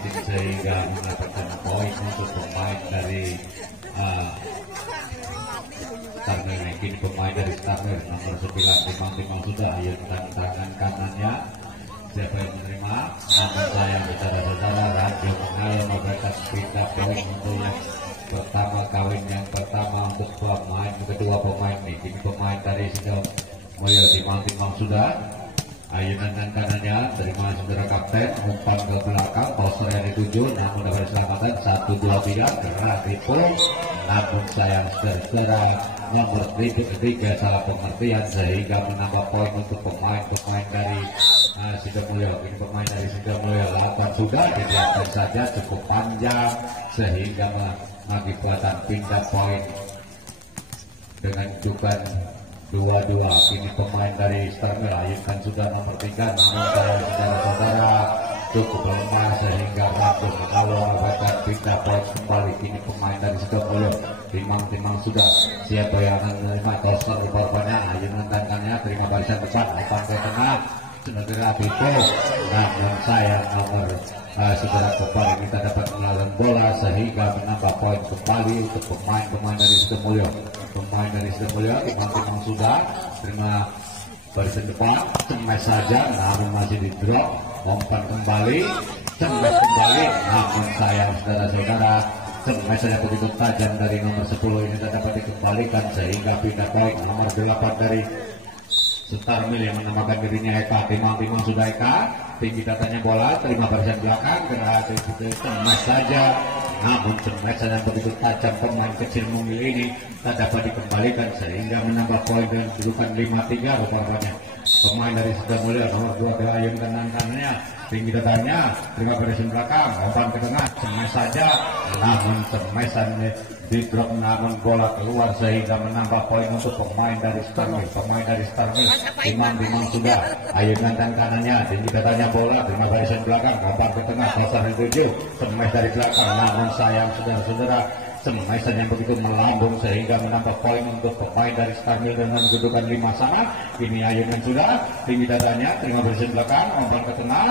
licin sehingga mendapatkan poin untuk pemain dari Starmil. Kini pemain dari Starmil nomor 9 timang-timang sudah ayunkan tangan kanannya. Siapa yang menerima? Namun sayang saudara-saudara, Radio Mengalir memberikan pindah poin untuk yang pertama, kawin yang pertama untuk pemain kedua pemain ini. Kini pemain dari Sidomulyo timang-timang sudah ayunan dan kanannya terima saudara kapten, umpan ke belakang, poster yang dituju namun dapat diselamatkan 1, 2, 3 gerak dipul, namun sayang saudara nomor 3 salah pengertian sehingga menambah poin untuk pemain dari Sidomulyo. Ini pemain dari Sidomulyo lakukan sudah dibiarkan saja cukup panjang sehingga mengakibatkan pindah poin dengan jukan 2-2. Kini pemain dari Starmil ayunkan sudah nomor 3 namun saudara-saudara cukup lemah sehingga mampu mengalahkan pindah poin kembali. Kini pemain dari Sidomulyo timang-timang sudah siapa yang akan menerima toser korbannya ayunan tangannya terima barisan besar lepas ke tengah saudara Bito, namun sayang nomor saudara Kopar ini tak dapat melakukan bola sehingga menambah poin kembali untuk pemain dari Sidomulyo. Pemain dari Sidomulyo timang-timang sudah terima barisan depan cemes saja namun masih di drop, umpan kembali cemes kembali namun sayang saudara-saudara cemes saja begitu tajam dari nomor 10 ini tak dapat dikembalikan sehingga pindah poin nomor 8 dari Starmil yang menambahkan dirinya Eka. Timang-timang sudah Eka, tinggi datanya bola, terima barisan belakang, gerak cemas saja namun cemas saja begitu tajam pemain kecil Mungil ini tak dapat dikembalikan sehingga menambah poin dengan kedudukan 5-3 rupanya. Pemain dari Sidomulyo nomor 2 ayun kanannya, tinggi datanya, terima barisan belakang, umpan ke tengah, cemas saja namun cemesan di drop namun bola keluar sehingga menambah poin untuk pemain dari Starmil. Pemain dari Starmil timang-timang sudah ayunan dan kanannya, tinggi datanya bola, terima barisan belakang, umpan ke tengah, dasar dituju, cemas dari belakang namun sayang saudara-saudara cemesan yang begitu melambung sehingga menambah poin untuk pemain dari Starmil dengan kedudukan 5 sana. Kini ayunan sudah tinggi datanya, terima barisan belakang, umpan ke tengah,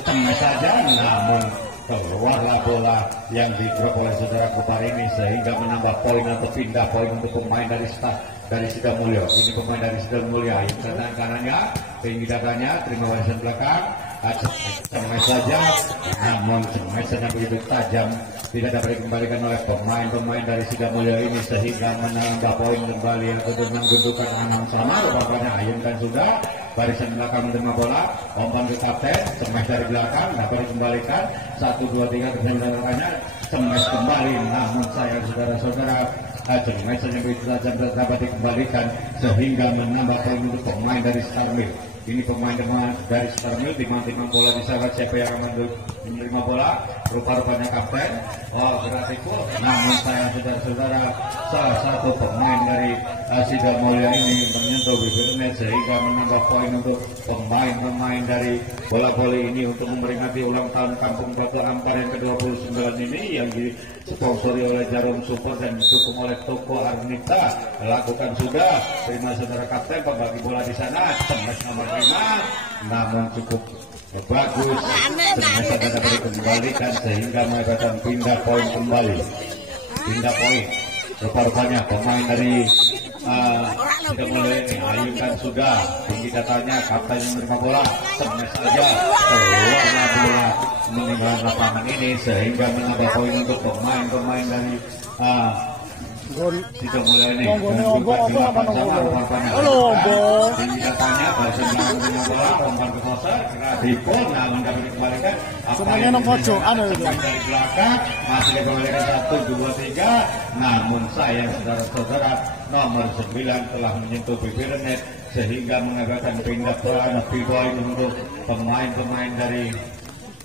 cemas saja namun keluarlah bola yang di-drop oleh saudara Kopar ini sehingga menambah poin atau pindah poin untuk pemain dari Sidomulyo. Ini pemain dari Sidomulyo ayunan kanannya, tinggi datanya, terima barisan belakang, cemas saja namun cemesannya begitu tajam tidak dapat dikembalikan oleh pemain dari Sidomulyo ini sehingga menambah poin kembali atau dengan kedudukan 6 sama. Rupanya ayunkan sudah barisan belakang menerima bola, umpan ke kapten, cemas dari belakang dapat dikembalikan 1, 2, 3 kesenjangannya cemas kembali namun sayang saudara-saudara cemas saja begitu tajam dapat dikembalikan sehingga menambah poin untuk pemain dari Starmil. Ini pemain dari Starmil timang-timang bola di sana, siapa yang akan menerima bola rupa-rupanya kapten berarti namun sayang saudara-saudara salah satu pemain dari Sidomulyo ini menyentuh bibir net sehingga menambah poin untuk pemain dari bola voli ini untuk memperingati ulang tahun Kampung Datu Ampar yang ke-29 ini yang disponsori oleh Jarum Support dan didukung oleh Toko Arnita. Lakukan sudah, terima saudara kapten pembagi bola di sana, cemas nomor 5 namun cukup bagus, cemas dapat dikembalikan sehingga mendapatkan pindah poin kembali. Pindah poin rupa-rupanya pemain dari Sidomulyo ini ayunkan sudah, tinggi datanya, kapten yang menerima bola, cemas saja keluarlah bola meninggalkan lapangan ini sehingga menambah poin untuk pemain dari Sidomulyo ini dengan jumlah 8 sama rupanya. Tinggi datanya barisan belakang menerima bola, umpan ke poster, gerak dipol namun dapat dikembalikan semuanya pojokan dari belakang masih dikembalikan 1, 2, 3 namun sayang saudara-saudara nomor 9 telah menyentuh bibir net sehingga mengakibatkan pindah poin untuk pemain dari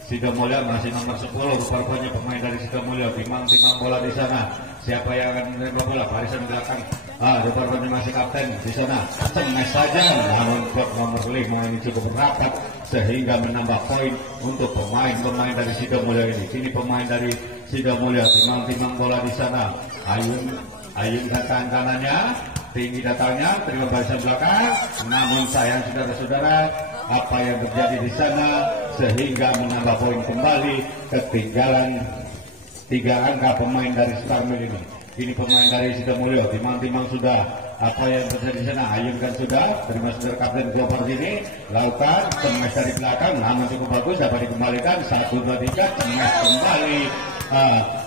Sidomulyo. Masih nomor 10 rupanya pemain dari Sidomulyo timang-timang bola di sana, siapa yang akan menerima bola barisan belakang rupanya masih kapten di sana, cemas saja namun klub nomor 5 ini cukup rapat sehingga menambah poin untuk pemain dari Sidomulyo ini. Kini pemain dari Sidomulyo timang-timang bola di sana, ayun datang kanannya, tinggi datangnya, terima barisan belakang namun sayang saudara-saudara apa yang terjadi di sana sehingga menambah poin kembali, ketinggalan 3 angka pemain dari Starmil ini. Ini pemain dari Sidomulyo, timang-timang sudah apa yang terjadi di sana, ayunkan sudah, terima saudara kapten Global sini, lakukan cemes dari belakang, namun cukup bagus, dapat dikembalikan 1, 2, 3, cemes kembali.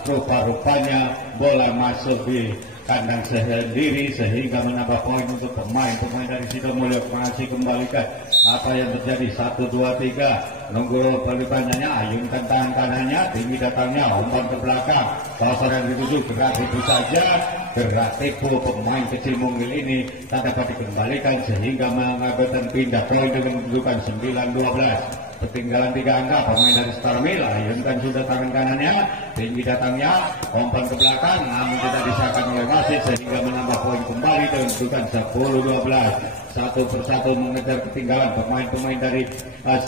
Rupa-rupanya bola masuk di kandang sendiri sehingga menambah poin untuk pemain dari Sidomulyo. Masih kembalikan apa yang terjadi, 1, 2, 3, nunggu perlipannya, ayunkan tangan kanannya, tinggi datangnya, umpan ke belakang, pasar yang dituju, gerak itu saja, gerak tipu pemain kecil Mungil ini tak dapat dikembalikan sehingga mengagetkan pindah poin dengan kedudukan 9-12. Ketinggalan 3 angka pemain dari Starmil, ayunkan sudah tangan kanannya, tinggi datangnya, umpan ke belakang, namun tidak disahkan oleh wasit sehingga menambah poin kembali dengan kedudukan 10-12. Satu persatu mengejar ketinggalan pemain-pemain dari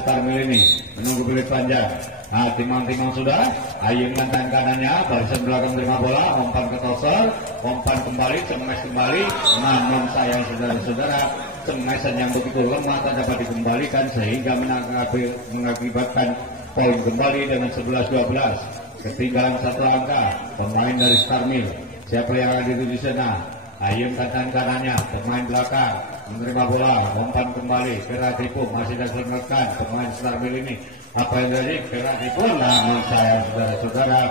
Starmil ini, menunggu bilik panjang. Timang-timang sudah, ayunkan tangan kanannya, barisan belakang terima bola, umpan ke toser, umpan kembali, cemes kembali, namun sayang saudara-saudara, cemesan yang begitu lemah tak dapat dikembalikan sehingga mengakibatkan poin kembali dengan 11-12. Ketinggalan 1 angka pemain dari Starmil. Siapa yang ada di sana? Ayunkan tangan kanannya, pemain belakang menerima bola, umpan kembali, gerak tipu masih diselamatkan pemain Starmil ini. Apa yang terjadi? Gerak tipu, namun sayang saudara-saudara,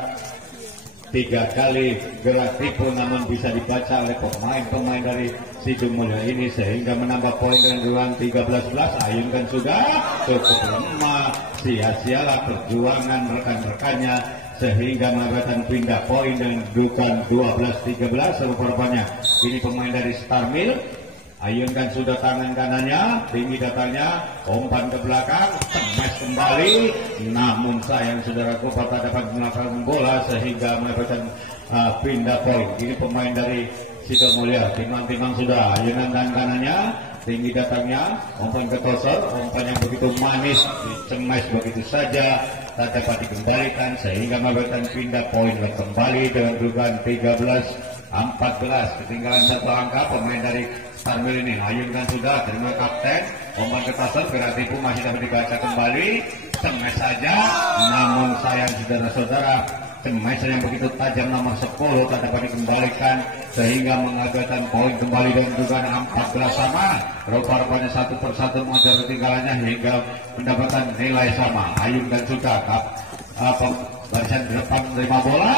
3 kali gerak tipu namun bisa dibaca oleh pemain-pemain dari Sidomulyo ini sehingga menambah poin dengan 13-11. Ayunkan sudah, cukup lemah, sia-sialah perjuangan rekan-rekannya sehingga mengakibatkan pindah poin dengan kedudukan 12-13. Rupa-rupanya ini pemain dari Starmil, ayunkan sudah tangan kanannya, tinggi datangnya, umpan ke belakang, cemes kembali, namun sayang saudaraku tak dapat melakukan bola sehingga mengakibatkan pindah poin. Ini pemain dari Sidomulyo, timang-timang sudah, ayunkan tangan kanannya, tinggi datangnya, umpan ke toser, umpan yang begitu manis, cemes begitu saja, tak dapat dikembalikan sehingga mengakibatkan pindah poin kembali dengan kedudukan 13-14. Ketinggalan 1 angka pemain dari Starmil ini, ayunkan sudah, terima kapten, umpan ke toser, gerak tipu masih dapat dibaca kembali, cemes saja, namun sayang saudara-saudara, cemes yang begitu tajam nomor 10 tak dapat dikembalikan sehingga mengakibatkan poin kembali dan kedudukan 14 sama. Rupa-rupanya 1 persatu mengejar ketinggalannya hingga mendapatkan nilai sama. Ayunkan sudah, barisan depan menerima bola,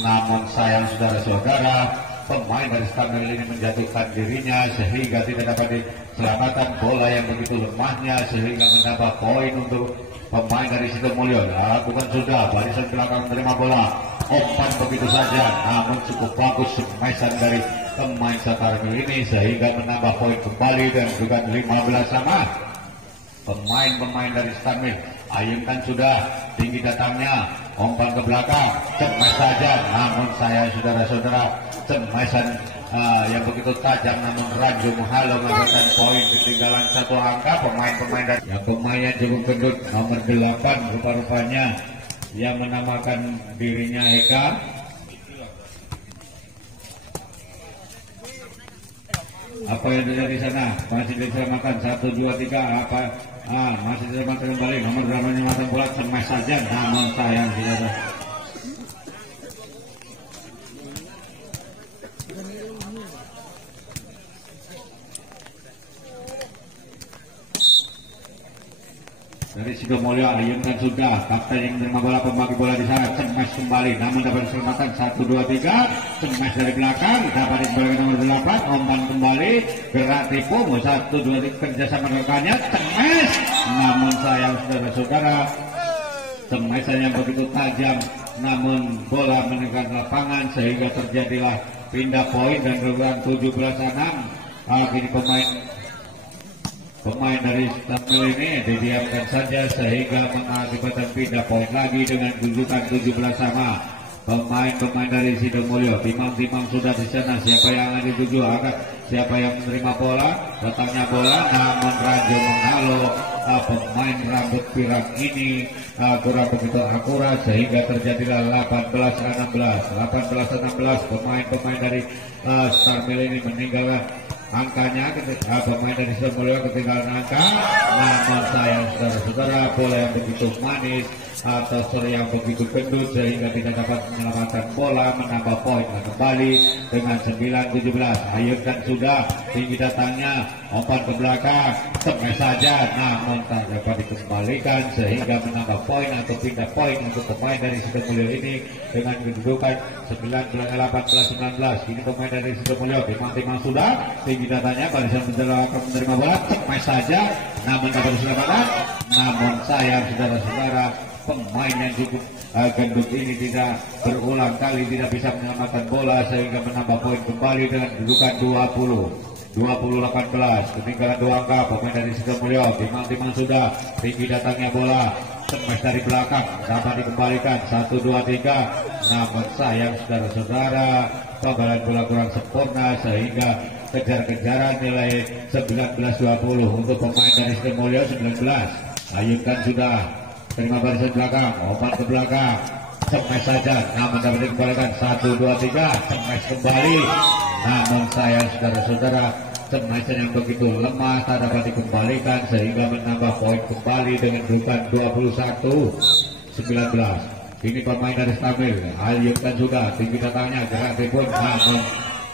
namun sayang saudara-saudara, pemain dari Starmil ini menjatuhkan dirinya sehingga tidak dapat diselamatkan bola yang begitu lemahnya sehingga menambah poin untuk pemain dari Sidomulyo. Lakukan sudah, barisan belakang menerima bola, umpan begitu saja, namun cukup bagus semesan dari pemain Starmil ini sehingga menambah poin kembali dan juga 15 sama. Pemain-pemain dari Starmil, ayunkan sudah, tinggi datangnya, umpan ke belakang, cemes saja, namun saya saudara-saudara, cemesan yang begitu tajam namun ranjau menghalau mengakibatkan poin. Ketinggalan 1 angka pemain-pemain dari pemain yang cukup gendut nomor 8 rupa-rupanya yang menamakan dirinya Eka. Apa yang terjadi di sana? Masih diselamatkan 1, 2, 3 apa? Masih diselamatkan kembali nomor 8 menyelamatkan bola, cemes saja, namun sayang saudara. Dari Sidomulyo, ayunkan sudah, kapten yang menerima bola, pembagi bola di sana, cemes kembali, namun dapat diselamatkan 1, 2, 3, cemes dari belakang, dapat dikembalikan nomor 8, umpan kembali, gerak tipu, 1, 2, 3, kerjasama rekannya, cemes, namun sayang saudara-saudara, cemesan yang begitu tajam, namun bola meninggalkan lapangan sehingga terjadilah pindah poin dan kedudukan 17-6. Kini pemain dari Starmil ini didiamkan saja sehingga mengakibatkan pindah poin lagi dengan kedudukan 17 sama. Pemain-pemain dari Sidomulyo, timang-timang sudah di sana. Siapa yang akan dituju? Siapa yang menerima bola? Datangnya bola, namun ranjau menghalau pemain rambut pirang ini kurang begitu akurat sehingga terjadilah 18-16. Pemain-pemain dari Starmil ini meninggalkan angkanya ketika pemain dari Sidomulyo ketinggalan angka. Namun sayang saudara-saudara, bola yang begitu manis atau yang begitu gendut sehingga tidak dapat menyelamatkan bola, menambah poin kembali dengan 9-17. Ayunkan sudah tinggi datangnya, umpan ke belakang, sampai saja namun tak dapat dikembalikan sehingga menambah poin atau pindah poin untuk pemain dari Sidomulyo ini dengan kedudukan 18-19. Ini pemain dari Sidomulyo timang-timang sudah tinggi datangnya, barisan akan menerima bola, sampai saja namun dapat diselamatkan. Namun sayang saudara-saudara, pemain yang cukup gendut ini tidak berulang kali tidak bisa menyelamatkan bola sehingga menambah poin kembali dengan kedudukan 20-18. Ketinggalan 2 angka pemain dari Sidomulyo, timang-timang sudah tinggi datangnya bola, smash dari belakang dapat dikembalikan 1-2-3. Namun sayang saudara-saudara, pembalan bola kurang sempurna sehingga kejar-kejaran nilai 19-20 untuk pemain dari Sidomulyo 19. Ayunkan sudah terima barisan belakang, umpan ke belakang, smash saja namun dapat dikembalikan 1-2-3, smash kembali. Namun sayang saudara-saudara, smash yang begitu lemah tak dapat dikembalikan sehingga menambah poin kembali dengan kedudukan 21-19. Ini pemain dari Stamil, Ayunkan juga tinggi datangnya, gerak tribun namun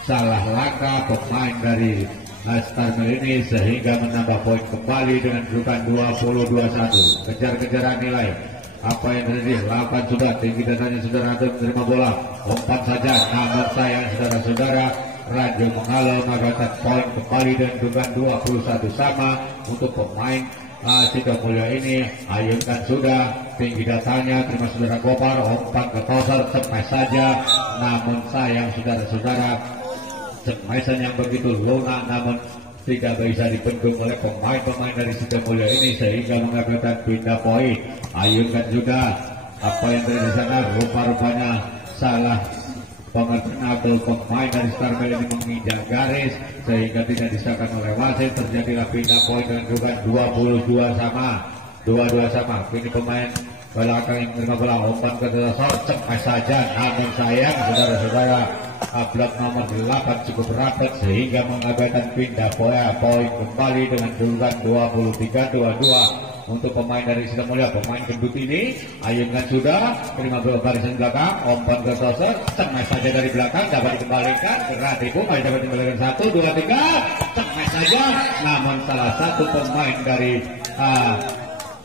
salah langkah pemain dari Stamil ini sehingga menambah poin kembali dengan kedudukan 20-21. Kejar-kejaran nilai apa yang terjadi, lakukan sudah tinggi datangnya saudara menerima bola, umpan saja namun sayang saudara-saudara, Rajo menghalau mengangkat poin kembali dan kedudukan 21 sama untuk pemain Sidomulyo ini. Ayunkan sudah tinggi datangnya, terima saudara Gopar, umpan ke toser, smash saja namun sayang saudara-saudara, smashan yang begitu lunak namun tidak bisa dibendung oleh pemain-pemain dari Sidomulyo ini sehingga mengakibatkan pindah poin. Ayunkan sudah apa yang terjadi di sana, rupa-rupanya salah pengertian atau pemain dari Starmel ini menginjak garis sehingga tidak disahkan oleh wasit. Terjadilah pindah poin dengan kedudukan 22 sama. Ini pemain belakang yang menerima bola, umpan ke dasar, cepat saja namun sayang saudara-saudara, blok nomor 8 cukup rapat sehingga mengabaikan pindah poin kembali dengan kedudukan 23-22 untuk pemain dari Sidomulyo. Pemain gendut ini Ayunkan sudah terima bola barisan belakang, umpan ke toser, smash saja dari belakang dapat dikembalikan, gerak tipu masih dapat dikembalikan 1-2-3, smash saja namun salah satu pemain dari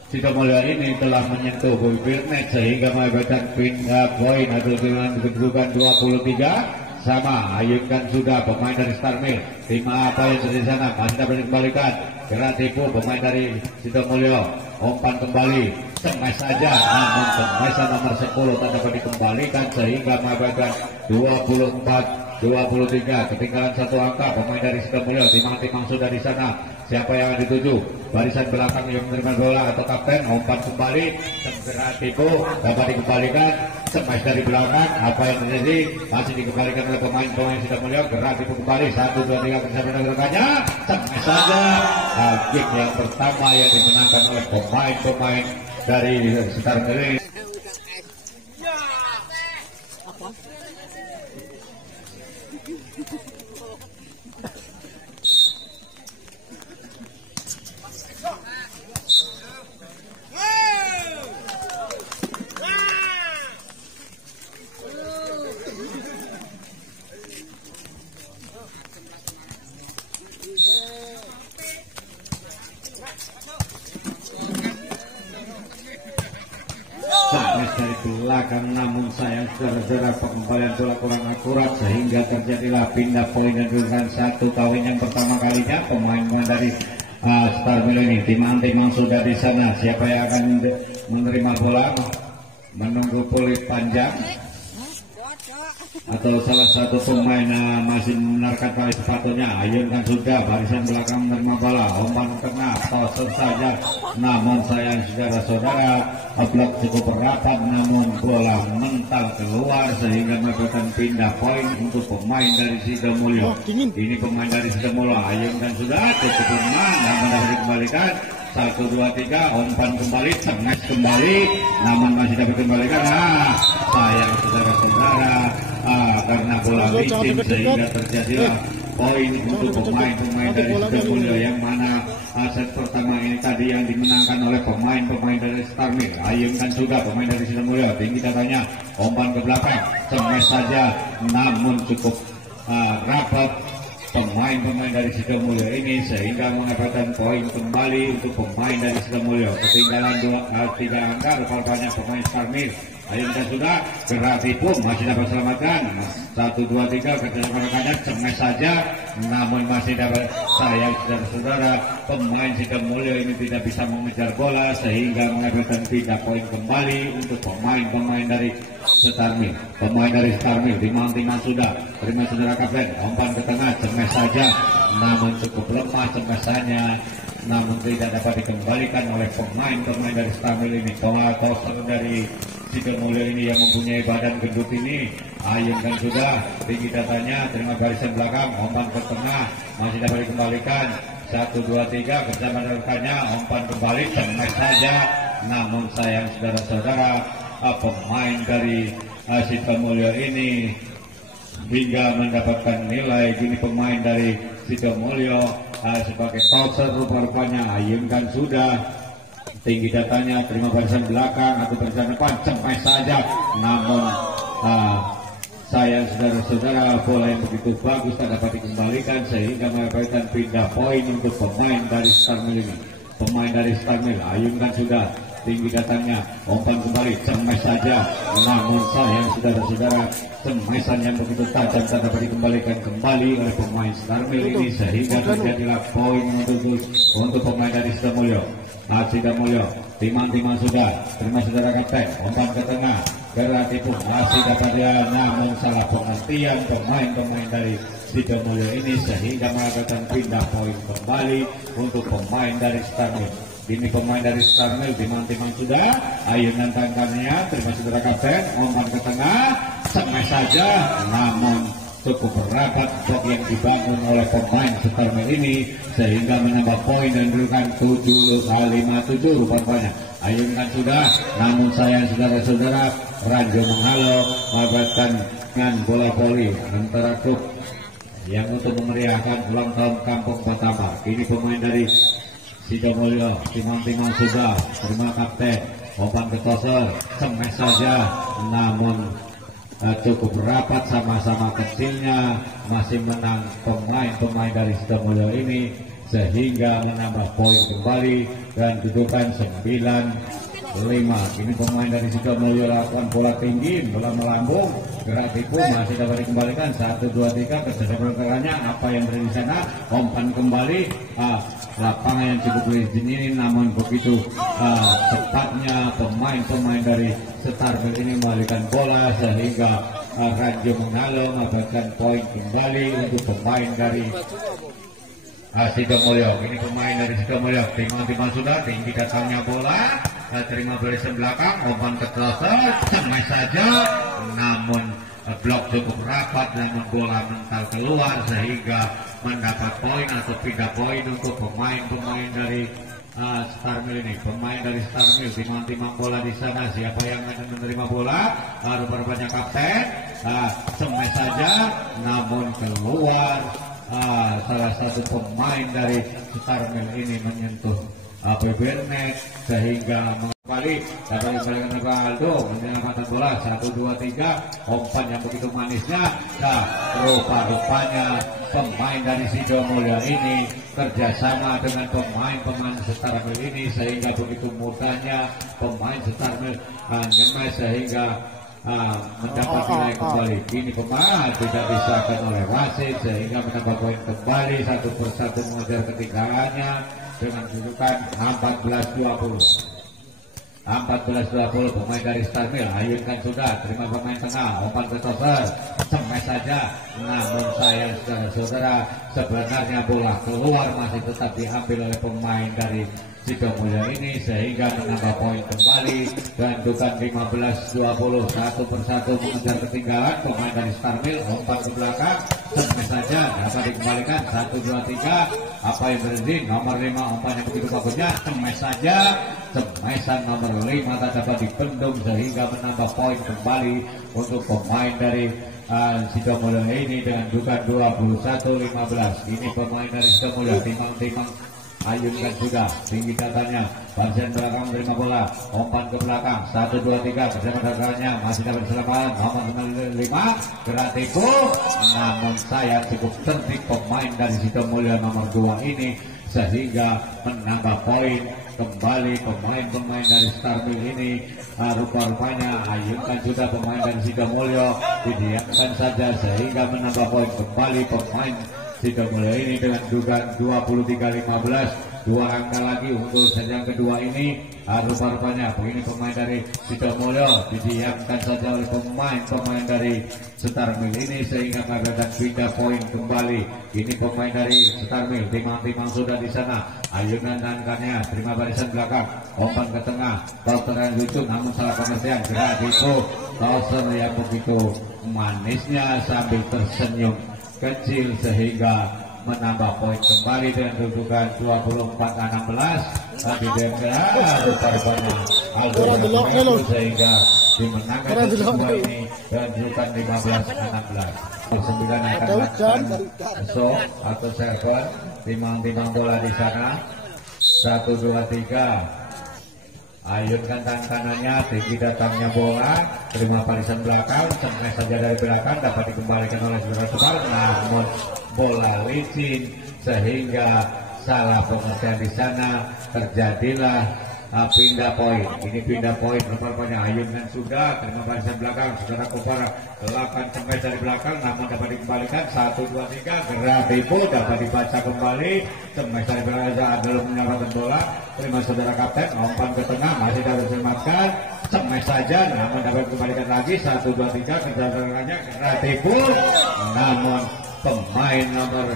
Sidomulyo ini telah menyentuh bibir net sehingga mengakibatkan pindah poin atau dengan kedudukan 23 sama. Ayunkan sudah pemain dari Starmil, terima apa yang terjadi di sana masih dapat dikembalikan, gerak tipu pemain dari Sidomulyo, umpan kembali, smash saja namun smash nomor 10 tak dapat dikembalikan sehingga mengakibatkan 24-23. Ketinggalan 1 angka pemain dari Sidomulyo, timang-timang sudah di sana. Siapa yang akan dituju? Barisan belakang yang menerima bola atau kapten, umpan kembali, segera tipu dapat dikembalikan, smash dari belakang. Apa yang terjadi? Masih dikembalikan oleh pemain-pemain Sidomulyo, gerak tipu kembali 1-2-3 bersama gerakannya, smash saja. Game yang pertama yang dimenangkan oleh pemain-pemain dari Starmil. Dari belakang namun sayang saudara-saudara, pengembalian bola kurang akurat sehingga terjadilah pindah poin dan kedudukan 1 poin yang pertama kalinya pemain dari Starmil ini. Timang-timang sudah di sana. Siapa yang akan menerima bola? Menunggu pulih panjang atau salah satu pemain masih menarikkan tali sepatunya. Ayunkan sudah barisan belakang menerima bola, umpan kena toser saja namun sayang saudara-saudara, blok cukup rapat namun bola mental keluar sehingga menyebabkan pindah poin untuk pemain dari Sidomulyo. Ini pemain dari Sidomulyo. Ayunkan sudah cukup lemah namun dapat dikembalikan 1-2-3, umpan kembali, smash kembali namun masih dapat dikembalikan. Sayang saudara-saudara, karena bola licin sehingga terjadilah poin untuk pemain-pemain dari Sidomulyo, yang mana set pertama ini tadi yang dimenangkan oleh pemain-pemain dari Star Mill. Ayunkan juga pemain dari Sidomulyo, tinggi datanya, umpan ke belakang, smash saja, namun cukup rapat pemain-pemain dari Sidomulyo ini sehingga mendapatkan poin kembali untuk pemain dari Sidomulyo. Ketinggalan 3 angka rupanya pemain Star Mill. Ayunkan sudah, berarti pun masih dapat selamatkan 1, 2, 3 kecepatan smash saja, namun masih dapat, sayang saudara-saudara, pemain Sidomulyo ini tidak bisa mengejar bola sehingga mendapatkan 3 poin kembali untuk pemain-pemain dari Star Mill. Pemain dari Star Mill dimang-timang sudah, terima saudara kapten, umpan ke tengah, smash saja, namun cukup lemah smashannya, namun tidak dapat dikembalikan oleh pemain-pemain dari Star Mill ini. Bola toser dari Sidomulyo ini yang mempunyai badan gendut ini, ayunkan sudah, tinggi datanya, terima barisan belakang, umpan ke tengah, masih dapat dikembalikan, 1, 2, 3 bersama rekannya, umpan kembali, smash saja, namun sayang saudara-saudara, pemain dari Sidomulyo ini hingga mendapatkan nilai, kini pemain dari Sidomulyo sebagai toser rupa-rupanya. Ayunkan sudah, tinggi datanya, terima barisan belakang atau barisan depan, smash saja, namun sayang saudara-saudara, bola yang begitu bagus tak dapat dikembalikan sehingga mendapatkan pindah poin untuk pemain dari Star Mill ini. Pemain dari Star Mill, ayunkan sudah, tinggi datangnya, umpan kembali, smash saja, namun sayang saudara-saudara, smashan yang begitu tajam tak dapat dikembalikan kembali oleh pemain Star Mill ini sehingga terjadilah poin untuk pemain dari Sidomulyo. Sidomulyo timang-timang sudah, terima saudara kapten, umpan ke tengah, berarti pun masih dapat dia, namun salah pengertian pemain-pemain dari Sidomulyo ini sehingga mendapatkan pindah poin kembali untuk pemain dari Star Mill. Ini pemain dari Star Mill timang-timang sudah, ayunan tangannya, terima saudara kapten, umpan ke tengah, smash saja, namun cukup rapat blok yang dibangun oleh pemain Star Mill ini sehingga menambah poin dan menunjukkan 7-5-7 rupanya. Ayunkan sudah, namun sayang saudara-saudara, Ranjo menghalau mendapatkan dengan bola voli antara klub yang untuk memeriahkan ulang tahun kampung pertama. Kini pemain dari Sidomulyo timang-timang sudah, terima kapten, umpan ke toser, smash saja, namun cukup rapat, sama-sama kecilnya, masih menang pemain-pemain dari Sidomulyo ini sehingga menambah poin kembali dan kedudukan 9-5. Ini pemain dari Sidomulyo lakukan bola tinggi, bola melambung, gerak tipu masih dapat dikembalikan, 1, 2, 3 kesadarannya apa yang berada di sana, umpan kembali, lapangan yang cukup licin ini, namun begitu cepatnya pemain-pemain dari Star Mill ini mengalihkan bola sehingga Ranjo Mengalu mendapatkan poin kembali untuk pemain dari Sidomulyo. Ini pemain dari Sidomulyo timang-timang sudah, tinggi datangnya bola, terima barisan belakang, umpan ke toser, smash saja, namun blok cukup rapat, namun bola mental keluar sehingga mendapat poin atau pindah poin untuk pemain-pemain dari Star Mill ini. Pemain dari Star Mill timang-timang bola di sana, siapa yang akan menerima bola, rupanya kapten, smash saja, namun keluar. Salah satu pemain dari Star Mill ini menyentuh net sehingga kembali dapat dikembalikan ke Aldo, menyelamatkan bola, 1, 2, 3, umpan yang begitu manisnya. Rupa-rupanya pemain dari Sidomulyo ini kerjasama dengan pemain-pemain Star Mill ini sehingga begitu mudahnya pemain Star Mill nyemes sehingga mendapat nilai kembali. Kini pemain tidak disahkan oleh wasit sehingga menambah poin kembali, 1 persatu mengejar ketinggalannya dengan kedudukan 14-20. 14-20 pemain dari Star Mill. Ayunkan sudah, terima pemain tengah, umpan ke toser, smash saja, namun sayang saudara-saudara, sebenarnya bola keluar masih tetap diambil oleh pemain dari Sidomulyo ini sehingga menambah poin kembali dan bukan 15-20. 1 persatu mengejar ketinggalan pemain dari Star Mill, umpan ke belakang, smash saja, dapat dikembalikan, 1, 2, 3, apa yang berhenti, nomor 5, umpan yang begitu bagusnya, smash saja, smashan nomor 5 tak dapat dibendung sehingga menambah poin kembali untuk pemain dari Sidomulyo ini dengan dukan 21-15. Ini pemain dari Sidomulyo timbang-timbang ayunkan sudah tinggi datanya, Barsen belakang menerima bola, umpan ke belakang 1-2-3 bersama datanya masih dapat keselamatan nomor 5 gerak tipu, namun saya cukup tertib pemain dari Sidomulyo nomor 2 ini sehingga menambah poin kembali pemain-pemain dari Starmil ini. Rupa-rupanya ayunkan sudah pemain dari Sidomulyo didiamkan saja sehingga menambah poin kembali pemain Sidomulyo ini dengan dugaan 23-15. 2 angka lagi untuk set yang kedua ini. Rupa-rupanya begini pemain dari Sidomulyo didiamkan saja oleh pemain dari Starmil ini sehingga mengadakan pindah poin kembali. Ini pemain dari Starmil timang-timang sudah di sana. Ayunan tangannya terima barisan belakang, umpan ke tengah, Toser yang lucu namun salah pengertian. Gerak itu Toser yang begitu manisnya sambil tersenyum kecil sehingga menambah poin kembali dengan kedudukan 24-16. Tadi sehingga dimenangkan kedua ini dengan kedudukan 15-16. 9 akan lakukan show atau server timang-timang bola di sana. 1-2-3. Ayunkan tangan kanannya, tinggi datangnya bola, terima barisan belakang, sengaja saja dari belakang dapat dikembalikan oleh saudara-saudara, namun bola licin sehingga salah pengertian di sana terjadilah pindah poin. Ini pindah poin rupanya ayunkan sudah terima barisan belakang, saudara Kopara lakukan sengaja dari belakang, namun dapat dikembalikan 1-2-3 gerak tipu dapat dibaca kembali, sengaja dari belakang adalah menyelamatkan bola. Terima saudara kapten, umpan ke tengah masih dapat diselamatkan, semai saja namun dapat dikembalikan lagi 1-2-3 kedatangannya gerak tipu, namun pemain nomor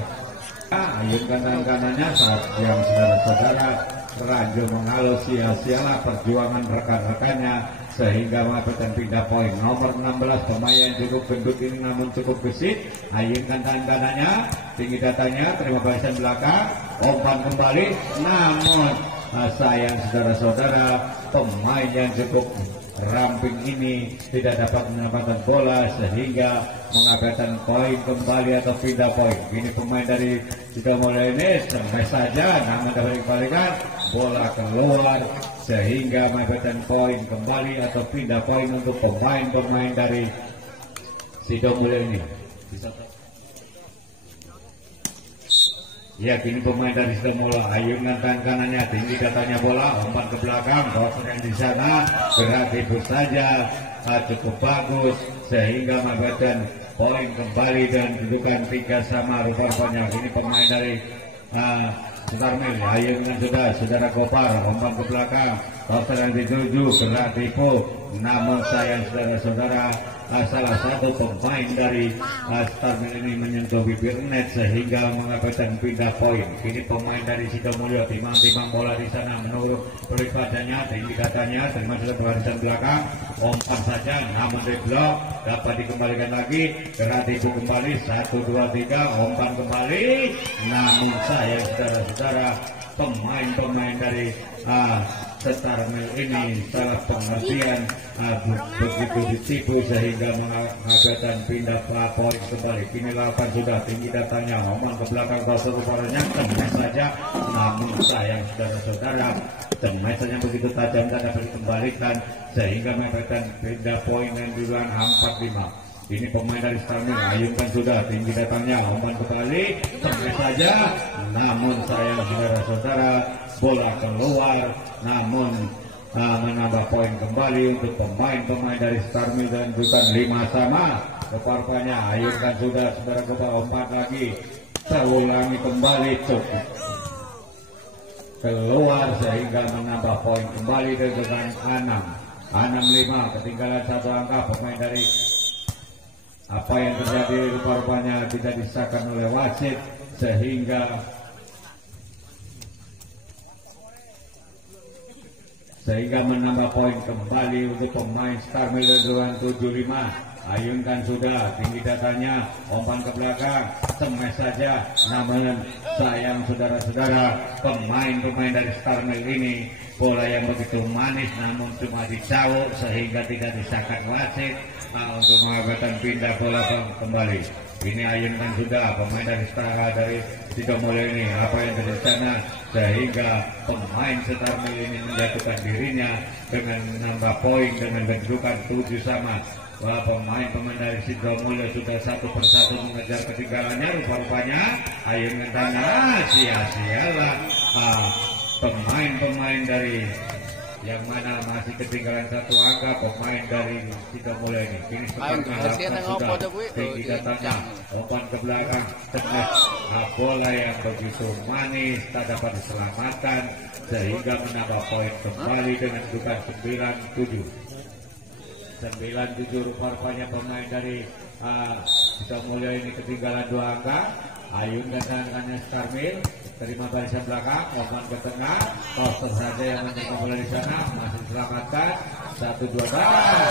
ayunkan tangan kanannya saat yang saudara-saudara Rajo mengalau sia-sialah perjuangan rekan-rekannya sehingga mendapatkan pindah poin. Nomor 16 pemain yang cukup gendut ini namun cukup gesit, ayunkan tangan kanannya, tinggi datanya, terima barisan belakang, umpan kembali, namun sayang saudara-saudara pemain yang cukup ramping ini tidak dapat mendapatkan bola sehingga mengabaikan poin kembali atau pindah poin. Ini pemain dari Sidomulyo ini sampai saja namun dapat dikembalikan bola keluar sehingga mengabaikan poin kembali atau pindah poin untuk pemain-pemain dari Sidomulyo ini. Ya, kini pemain dari Sidomulyo ayunkan tangan kanannya, tinggi datanya bola, umpan ke belakang, Toser yang di sana gerak tipu saja cukup bagus sehingga mendapatkan poin kembali dan kedudukan 3 sama. Rupanya ini pemain dari Starmil ayunkan sudah saudara Kopar, umpan ke belakang, Toser yang dituju gerak tipu, namun sayang saudara-saudara salah satu pemain dari Starmil ini menyentuh bibir net sehingga mendapatkan pindah poin. Ini pemain dari Sidomulyo timang-timang bola di sana menurut peluit badannya, tinggi katanya, terima sudah barisan belakang, umpan saja namun di blok dapat dikembalikan lagi, gerak tipu kembali 1-2-3 umpan kembali, namun saya saudara-saudara pemain-pemain dari Starmil ini salah pengertian begitu ditipu sehingga mengabaikan pindah poin kembali. Kini lakukan sudah tinggi datanya, ngomong ke belakang Toser rupanya temai saja, namun sayang saudara-saudara temai saja begitu tajam dan dapat dikembalikan sehingga mengabaikan pindah poin yang duluan 4-5. Ini pemain dari Starmil ayunkan sudah tinggi datangnya, umpan kembali temai saja, namun sayang saudara-saudara bola keluar, namun menambah poin kembali untuk pemain-pemain dari Starmil dan bukan 5 sama. Keparpanya ayunkan sudah saudara Kopar, umpan lagi terulangi kembali cukup keluar sehingga menambah poin kembali dengan 6-5 ketinggalan 1 angka. Pemain dari apa yang terjadi rupa-rupanya tidak disahkan oleh wasit sehingga menambah poin kembali untuk pemain Starmil dengan 75. ayunkan sudah, tinggi datanya, umpan ke belakang, semes saja. Namun sayang saudara-saudara, pemain-pemain dari Starmil ini bola yang begitu manis namun cuma dicawuk sehingga tidak disakat wasit untuk mengagalkan pindah bola kembali. Ini ayunkan sudah, pemain dari Sidomulyo ini apa yang terjadi sana sehingga pemain Starmil ini menjatuhkan dirinya dengan menambah poin dengan kedudukan 7 sama. Wah, pemain-pemain dari Sidomulyo sudah satu persatu mengejar ketinggalannya. Rupa-rupanya ayunkan tanah sia-sialah pemain-pemain dari yang mana masih ketinggalan satu angka, pemain dari Sidomulyo ini. Kini sudah tinggi datanya, umpan ke belakang, tegas bola yang begitu manis tak dapat diselamatkan sehingga menambah poin kembali dengan kedudukan 9-7. Rupa-rupanya pemain dari Sidomulyo ini ketinggalan 2 angka. Ayun dan tangannya Starmil terima barisan belakang, umpan ke tengah, Koster saja yang menerima bola di sana, masih diselamatkan. 1-2 salah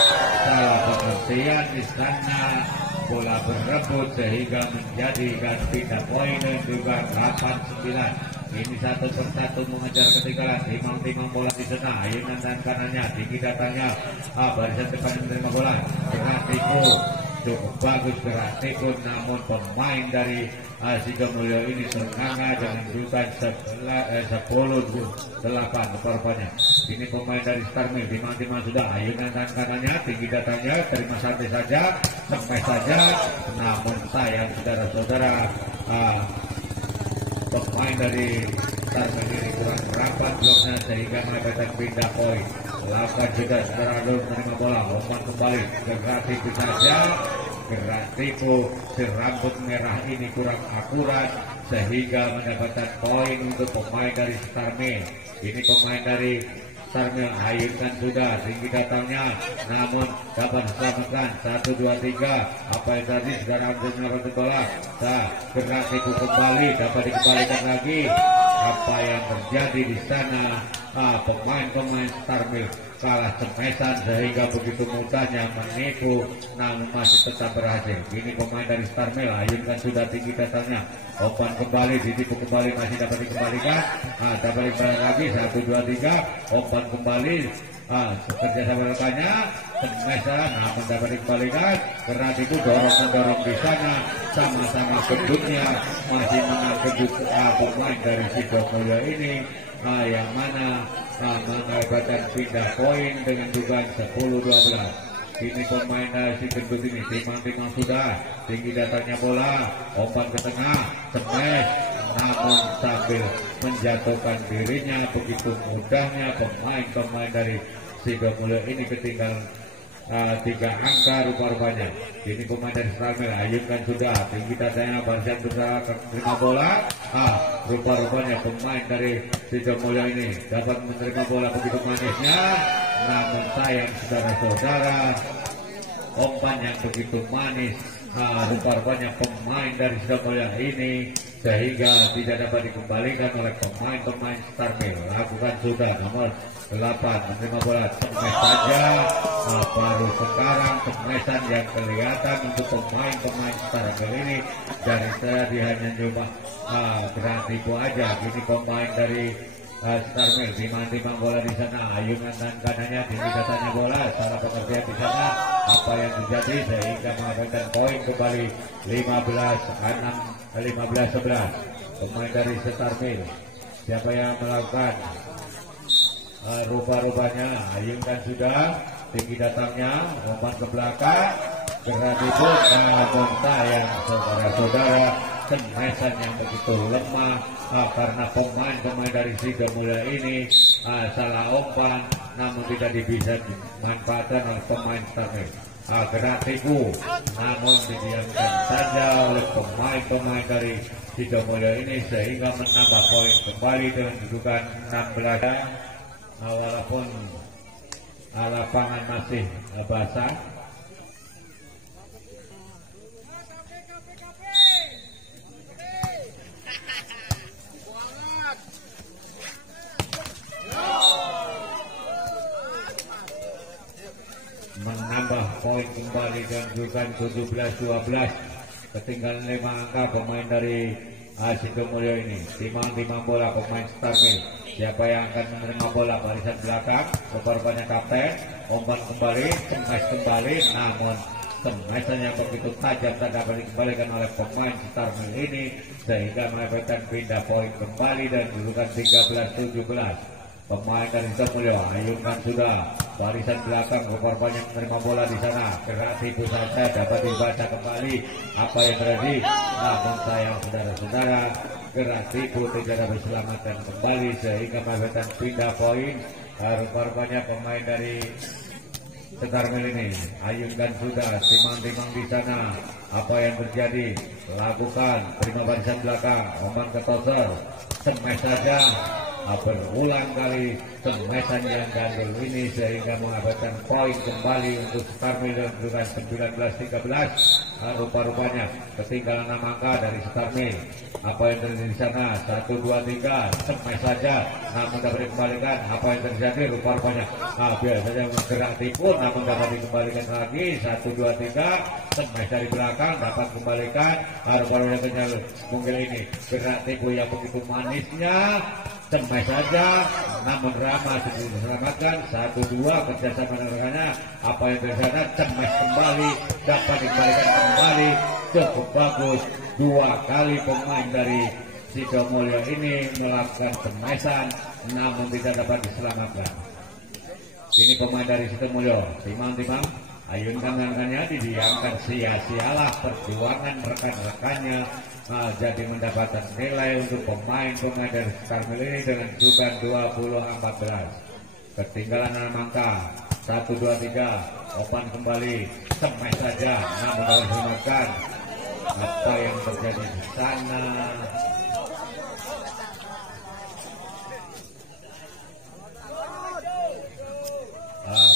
pengertian di sana, bola berebut sehingga menjadikan pindah poin dan juga 8-9. Ini satu persatu mengejar ketinggalan, timang-timang bola di sana, ayunan dan kanannya, tinggi datanya, barisan depan menerima bola, dengan tipu cukup bagus gerak tikun, namun pemain dari Sidomulyo ini ternganga dengan kedudukan 10-8 rupa-rupanya. Ini pemain dari Starmil, timang-timang sudah, ayunan dan kanannya, tinggi datanya, terima santai saja, semes saja, namun sayang saudara-saudara, pemain dari Starmil ini kurang rapat bloknya sehingga mendapatkan pindah poin. Lakukan juga saudara menerima bola, umpan kembali, gerak tipu saja, gerak tipu si rambut merah ini kurang akurat sehingga mendapatkan poin untuk pemain dari Starmil. Ini pemain dari Starmil ayunkan sudah, tinggi datangnya, namun dapat diselamatkan. 1-2-3, apa yang tadi sekarang menyerang bola, gerak tipu kembali, dapat dikembalikan lagi. Apa yang terjadi di sana? Pemain-pemain Starmil kalah cemesan sehingga begitu mudahnya menipu, namun masih tetap berhasil. Ini pemain dari Starmil ayunkan sudah, tinggi datangnya, umpan kembali, ditipu kembali, masih dapat dikembalikan. Dapat dikembalikan lagi, 1-2-3, umpan kembali, kerja sama rekannya, semesan, namun dapat dikembalikan. Karena itu dorong-dorong di sana, sama-sama kedutnya masih mengangkut pemain dari Sidomulyo ini, yang mana mengakibatkan pindah poin dengan dugaan 10-12. Ini pemain dari si gendut ini, timang-timang sudah, tinggi datangnya bola, umpan ke tengah, semes, namun sambil menjatuhkan dirinya begitu mudahnya pemain-pemain dari Sidomulyo ini ketinggalan 3 angka rupa-rupanya. Ini pemain dari Starmil ayunkan sudah, tinggi datanya, barisan berusaha menerima bola. Rupa-rupanya pemain dari Sidomulyo ini dapat menerima bola begitu manisnya, namun sayang saudara-saudara, umpan yang begitu manis rupa-rupanya pemain dari Sidomulyo ini sehingga tidak dapat dikembalikan oleh pemain-pemain Starmil. Lakukan sudah, nomor 8 menerima bola, semes saja, baru sekarang semesan yang kelihatan untuk pemain-pemain Starmil ini. Dari tadi hanya coba gerak tipu aja. Ini pemain dari Starmil, timang-timang bola di sana, ayunan dan kanannya, tinggi datanya bola, salah pengertian di sana, apa yang terjadi sehingga mendapatkan poin kembali 15-11. Pemain dari Starmil, siapa yang melakukan? Rupa-rupanya ayunkan sudah, tinggi datangnya, umpan ke belakang, gerak tipu, namun sayang saudara-saudara, semesan yang begitu lemah karena pemain-pemain dari Sidomulyo ini salah umpan, namun tidak bisa dimanfaatkan oleh pemain Starmil. Gerak tipu, namun didiamkan saja oleh pemain-pemain dari Sidomulyo ini sehingga menambah poin kembali dengan kedudukan 16. Walaupun lapangan masih basah, menambah menambah poin kembali dan juga 17-12. Ketinggalan 5 angka pemain dari Sidomulyo ini. Timang bola pemain Starmil. Siapa yang akan menerima bola? Barisan belakang, rupa-rupanya kapten. Umpan kembali, cengas kembali, namun temesannya begitu tajam tak dapat dikembalikan oleh pemain Starmil ini sehingga mendapatkan pindah poin kembali dan kedudukan 13-17. Pemain dari Sidomulyo ayunkan sudah barisan belakang, rupa-rupanya menerima bola di sana. Gerak tipu saja dapat dibaca kembali apa yang terjadi. Namun sayang saudara-saudara, gerak tipu tidak dapat diselamatkan kembali sehingga mendapatkan pindah poin. Rupa-rupanya pemain dari Starmil ini ayunkan sudah timang-timang di sana. Apa yang terjadi? Lakukan terima barisan belakang, umpan ke toser, semes saja. Berulang kali semesan yang gandul ini sehingga mengabarkan poin kembali untuk Starmil dan dengan 19-13. Rupa-rupanya ketinggalan 6 angka dari Starmil. Apa yang terjadi di sana? 1, 2, 3 semes saja namun dapat dikembalikan. Apa yang terjadi? Rupa-rupanya biasanya bergerak tipu namun dapat dikembalikan lagi. 1, 2, 3 semes dari belakang dapat kembalikan. Rupa-rupanya kenyal mungkin ini gerak tipu yang begitu manisnya. Semes saja namun Rama sudah diselamatkan. 1-2 kerjasama rekannya. Apa yang terjadi? Semes kembali dapat dikembalikan kembali. Cukup bagus. 2 kali pemain dari Sidomulyo ini melakukan semesan namun tidak dapat diselamatkan. Ini pemain dari Sidomulyo timang-timang ayunkan rekannya, didiamkan. Sia-sialah perjuangan rekan-rekannya. Jadi mendapatkan nilai untuk pemain-pemain dari Starmil ini dengan juga 20-14. Ketinggalan 6 angka. 1, 2, 3 open kembali, semes saja namun harus diselamatkan. Apa yang terjadi di sana?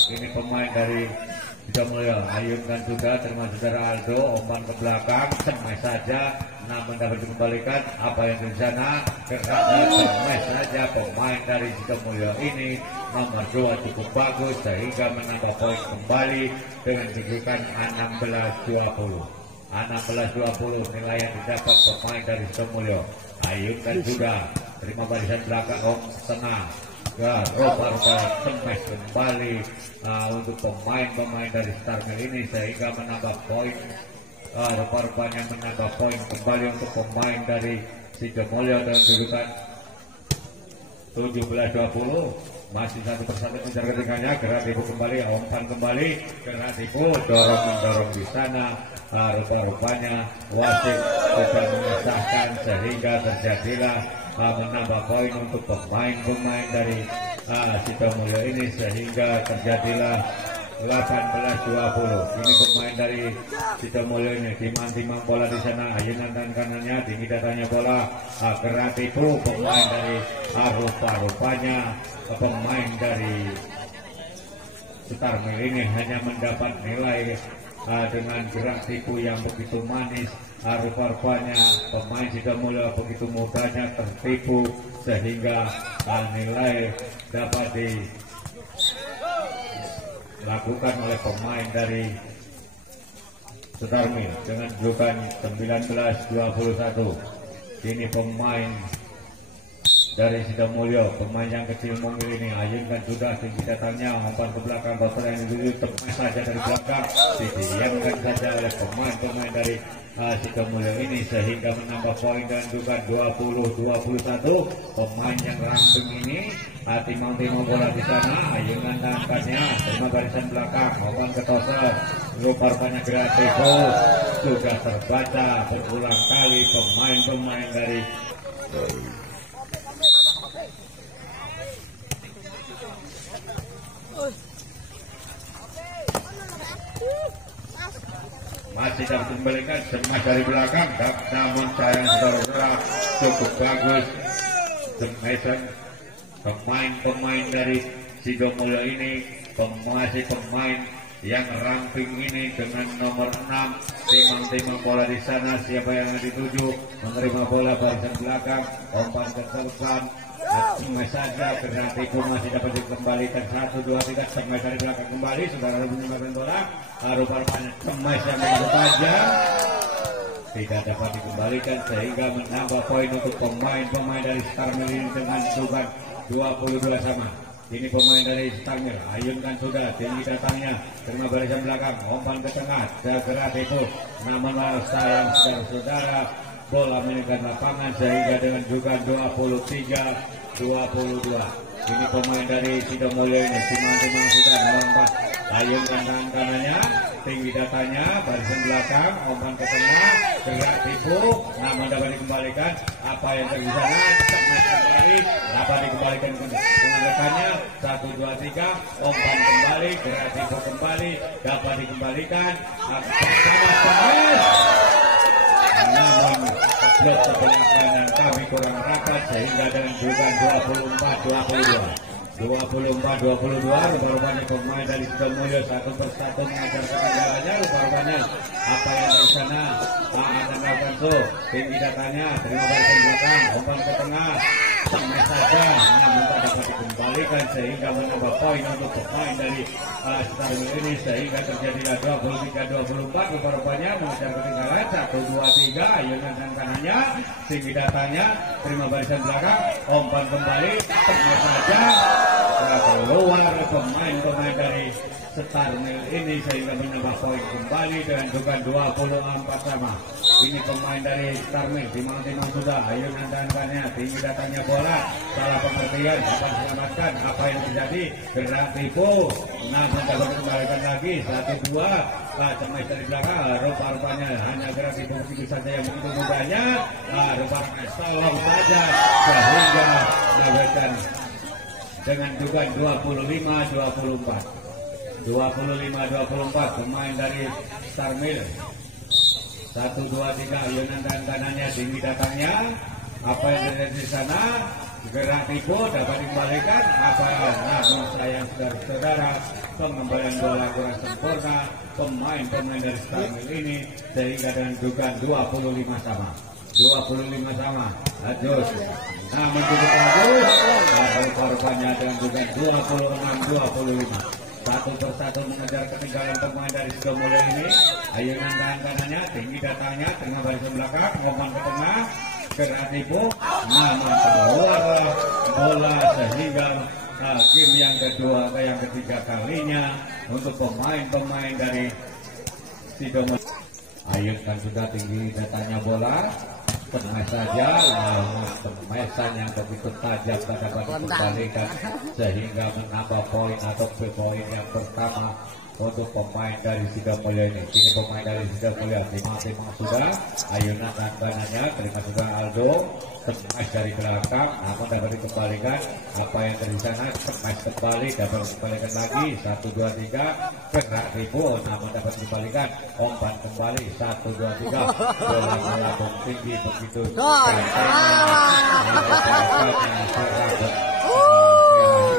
Ini pemain dari Sidomulyo ayunkan juga termasuk saudara Aldo, umpan ke belakang, semes saja namun dapat dikembalikan. Apa yang di sana? Karena semes saja pemain dari Sidomulyo ini nomor 2 cukup bagus sehingga menambah poin kembali dengan kedudukan 16-20. 16-20 nilai yang didapat pemain dari Sidomulyo. Ayunkan juga terima barisan belakang tengah. Rupa-rupa semes kembali untuk pemain-pemain dari Starmil ini sehingga menambah poin. Rupa-rupanya menambah poin kembali untuk pemain dari Sidomulyo dan kedudukan 17-20. Masih 1 persatu mengejar ketinggalannya. Gerak tipu kembali, umpan kembali, gerak tipu dorong-mendorong di sana. Rupa-rupanya wasit sudah mengesahkan sehingga terjadilah menambah poin untuk pemain-pemain dari Sidomulyo ini sehingga terjadilah 18-20. Ini pemain dari Sidomulyo ini timang-timang bola di sana, ayunan dan kanannya tinggi datanya bola, gerak tipu pemain dari rupa-rupanya pemain dari Starmil ini hanya mendapat nilai dengan gerak tipu yang begitu manis. Rupa-rupanya pemain Sidomulyo begitu mudahnya tertipu sehingga nilai dapat dilakukan oleh pemain dari Starmil dengan kedudukan 19-21. Ini pemain dari Sidomulyo, pemain yang kecil mungil ini ayunkan sudah tinggi datangnya, umpan ke belakang, bapak yang dituju tepat saja dari belakang, didiamkan saja oleh pemain-pemain dari Sidomulyo ini sehingga menambah poin dan juga 20-21. Pemain yang ramping ini timang-timang bola di sana, ayunkan angkatnya, terima barisan belakang, umpan ke toser, rupa-rupanya gratis sudah terbaca berulang kali pemain-pemain dari masih dapat kembalikan semes dari belakang, namun sayang saudara cukup bagus semesan pemain-pemain dari Sidomulyo ini, masih pemain yang ramping ini dengan nomor 6 timang-timang bola di sana. Siapa yang dituju menerima bola barisan belakang, umpan ke depan, Semai saja gerak itu masih dapat dikembalikan 1, 2, 3 semai dari belakang kembali saudara menyumbangkan bola rupa-rupanya semai yang begitu tajam tidak dapat dikembalikan sehingga menambah poin untuk pemain-pemain dari Starmil ini dengan suban 22 sama. Ini pemain dari Starmil ayunkan sudah tinggi datangnya terima barisan belakang umpan ke tengah segera itu namun sayang saudara bola meninggalkan lapangan sehingga dengan juga 23-22. Ini pemain dari Sidomulyo ini Simang sudah melompat ayunkan tangan kanannya tinggi datanya barisan belakang umpan ke tengah gerak tipu namun dapat dikembalikan apa yang terjadi sana kembali dapat dikembalikan mengangkatannya 1, 2, 3 umpan kembali gerak tipu kembali dapat dikembalikan bersama namun blok sebelah kanan kami kurang rapat sehingga dengan juga 24-22 rupa-rupanya pemain dari Sidomulyo satu persatu mengajar ketinggalannya rupa-rupanya apa yang di sana akan melakukan tuh tinggi datanya terima barisan belakang umpan ke tengah sampai saja namun tak dapat dikembalikan sehingga menambah poin untuk pemain dari Starmil ini sehingga terjadilah 23-24 rupa-rupanya mengejar ketinggalan 1, 2, 3 ayunan dan kanannya tinggi datanya terima barisan belakang umpan kembali sampai saja keluar pemain-pemain dari Starmil ini sehingga menambah poin kembali dengan juga 24 sama. Ini pemain dari Starmil timang-timang sudah ayunan dan kanannya tinggi datangnya bola salah pengertian dapat selamatkan apa yang terjadi gerak tipu namun dapat kembalikan lagi 1, 2 semai dari belakang rupa-rupanya hanya gerak tipu begitu saja yang begitu mudahnya rupa-rupanya tolong saja sehingga mendapatkan dengan juga 25-24 pemain dari Starmil 1, 2, 3 ayunan dan kanannya tinggi datangnya apa yang terjadi di sana gerak tipu dapat dikembalikan apa namun sayang saudara pengembalian bola kurang sempurna pemain-pemain dari Starmil ini sehingga dengan juga 25 sama lanjut namun cukup bagus korbannya dengan juga 26-25 satu persatu mengejar ketinggalan pemain dari Sidomulyo ini ayunan tangan kanannya tinggi datangnya tengah barisan belakang umpan ke tengah gerak tipu namun keluar bola sehingga game yang kedua ke yang ketiga kalinya untuk pemain-pemain dari Sidomulyo ayunkan sudah tinggi datangnya bola Pemes saja, namun pemesan yang begitu tajam tak dapat dikembalikan sehingga menambah poin atau poin yang pertama untuk pemain dari Sidomulyo ini. Kini pemain dari Sidomulyo timang-timang sudah ayunan dan kanannya terima sudah Aldo pemes dari belakang namun dapat dikembalikan apa yang dari sana pemes kembali dapat dikembalikan lagi 1, 2, 3 gerak ribu namun dapat dikembalikan umpan kembali 1, 2, 3 bola melambung tinggi begitu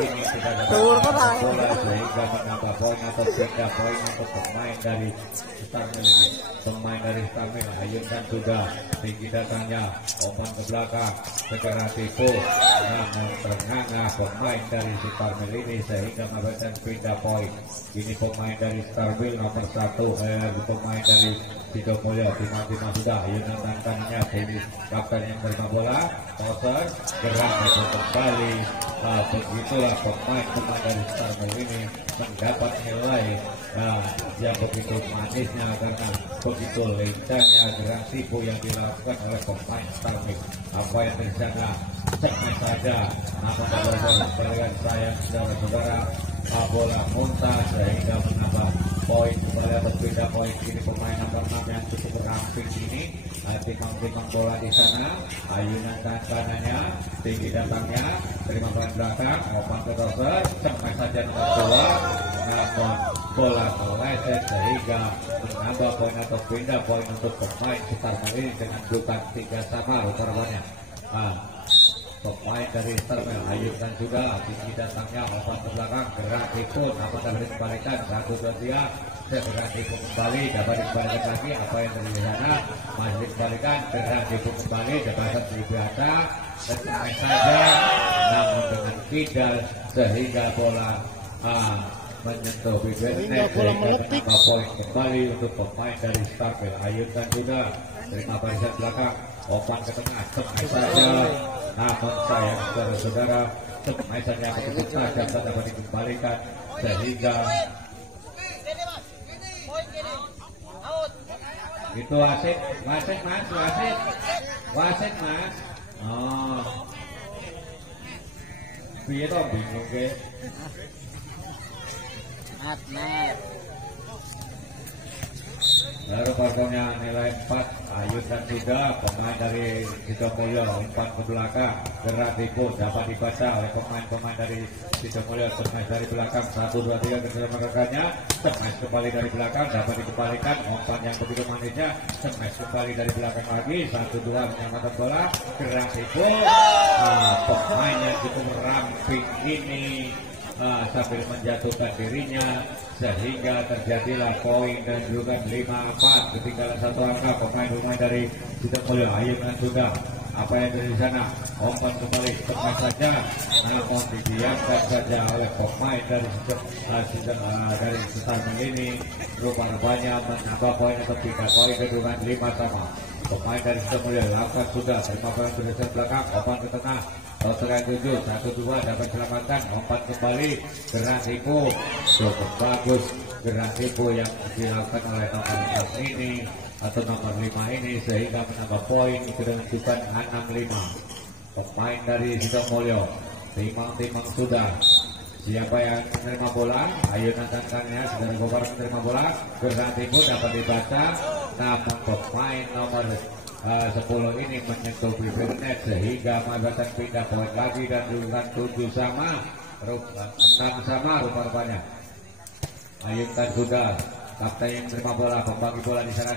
ini tidak dapat bola sehingga menambah poin atau beda poin untuk pemain dari Starmil ini. Pemain dari Starmil ayunkan sudah tinggi datangnya umpan ke belakang segera tipu namun terengah pemain dari Starmil ini sehingga mendapatkan beda poin. Ini pemain dari Starmil nomor 1 pemain dari Sidomulyo timang-timang sudah ayunan dan kanannya ini kapten yang terima bola toser gerak itu kembali begitulah pemain-pemain dari Starmil ini mendapat nilai yang begitu manisnya karena begitu lincahnya gerak tipu yang dilakukan oleh pemain Starmil. Apa yang terjadi cepat saja namun kembalikan sayang saudara-saudara bola muntah sehingga menambah poin kembali atau beda poin. Kini pemain nomor 6 yang cukup ramping ini timang-timang bola di sana ayunan tangan kanannya tinggi datangnya terima bola belakang umpan ke toser sampai saja nomor 2 namun bola meleset sehingga menambah poin atau beda poin untuk pemain Starmil ini dengan bukan 3 sama rupa-rupanya. Pemain dari Starmil ayunkan juga tinggi datangnya umpan ke belakang gerak itu namun dapat dikembalikan 1, 2, 3 segera dipuk kembali, dapat dikembalikan lagi. Apa yang terjadi di sana masih dikembalikan, segera dipuk kembali, dapat biasa dan saja, namun dengan tidak sehingga bola menyentuh bibir net sehingga menambah poin kembali untuk pemain dari Starfield. Ayunkan juga terima barisan belakang, umpan ke tengah, semai saja, namun sayang saudara-saudara, semai saja begitu saja dapat dikembalikan sehingga itu wasit mas, wasit mas. Oh, piye to bingung ke? Mat. Lalu parkonya nilai 4, Ayunkan sudah pemain dari Sidomulyo, umpan ke belakang, gerak tipu dapat dibaca oleh pemain-pemain dari Sidomulyo. Smash dari belakang, 1, 2, 3 bersama rekannya, smash kembali dari belakang, dapat dikembalikan, umpan yang begitu manisnya, smash kembali dari belakang lagi, 1, 2 menyamakan bola, gerak tipu, pemain yang cukup ramping ini sambil menjatuhkan dirinya sehingga terjadilah poin dan juga 5-4, ketinggalan 1 angka pemain-pemain dari Sidomulyo. Ayunkan sudah apa yang dari sana, umpan kembali tepat saja, namun didiamkan saja oleh pemain dari Starfield ini. Rupanya menambah poin atau 3 poin dengan 5 sama. Pemain dari Sidomulyo lakukan sudah terima poin berdasar belakang, umpan ke tengah. Serangan 7, 1-2 dapat selamatkan, umpan kembali, gerak tipu cukup bagus, gerak tipu yang dilakukan oleh nomor 6 ini atau nomor 5 ini sehingga menambah poin kedudukan 6-5. Pemain dari Sidomulyo timang-timang sudah. Siapa yang menerima bola? Ayunan tangannya saudara Gopar menerima bola, gerak tipu dapat dibaca, namun pemain nomor 10 ini menyentuh bibir net sehingga Magetan pindah poin lagi dan dudukan 7 sama, 6 sama rupanya. Ayunkan sudah, kapten yang menerima bola, pembagi bola di sana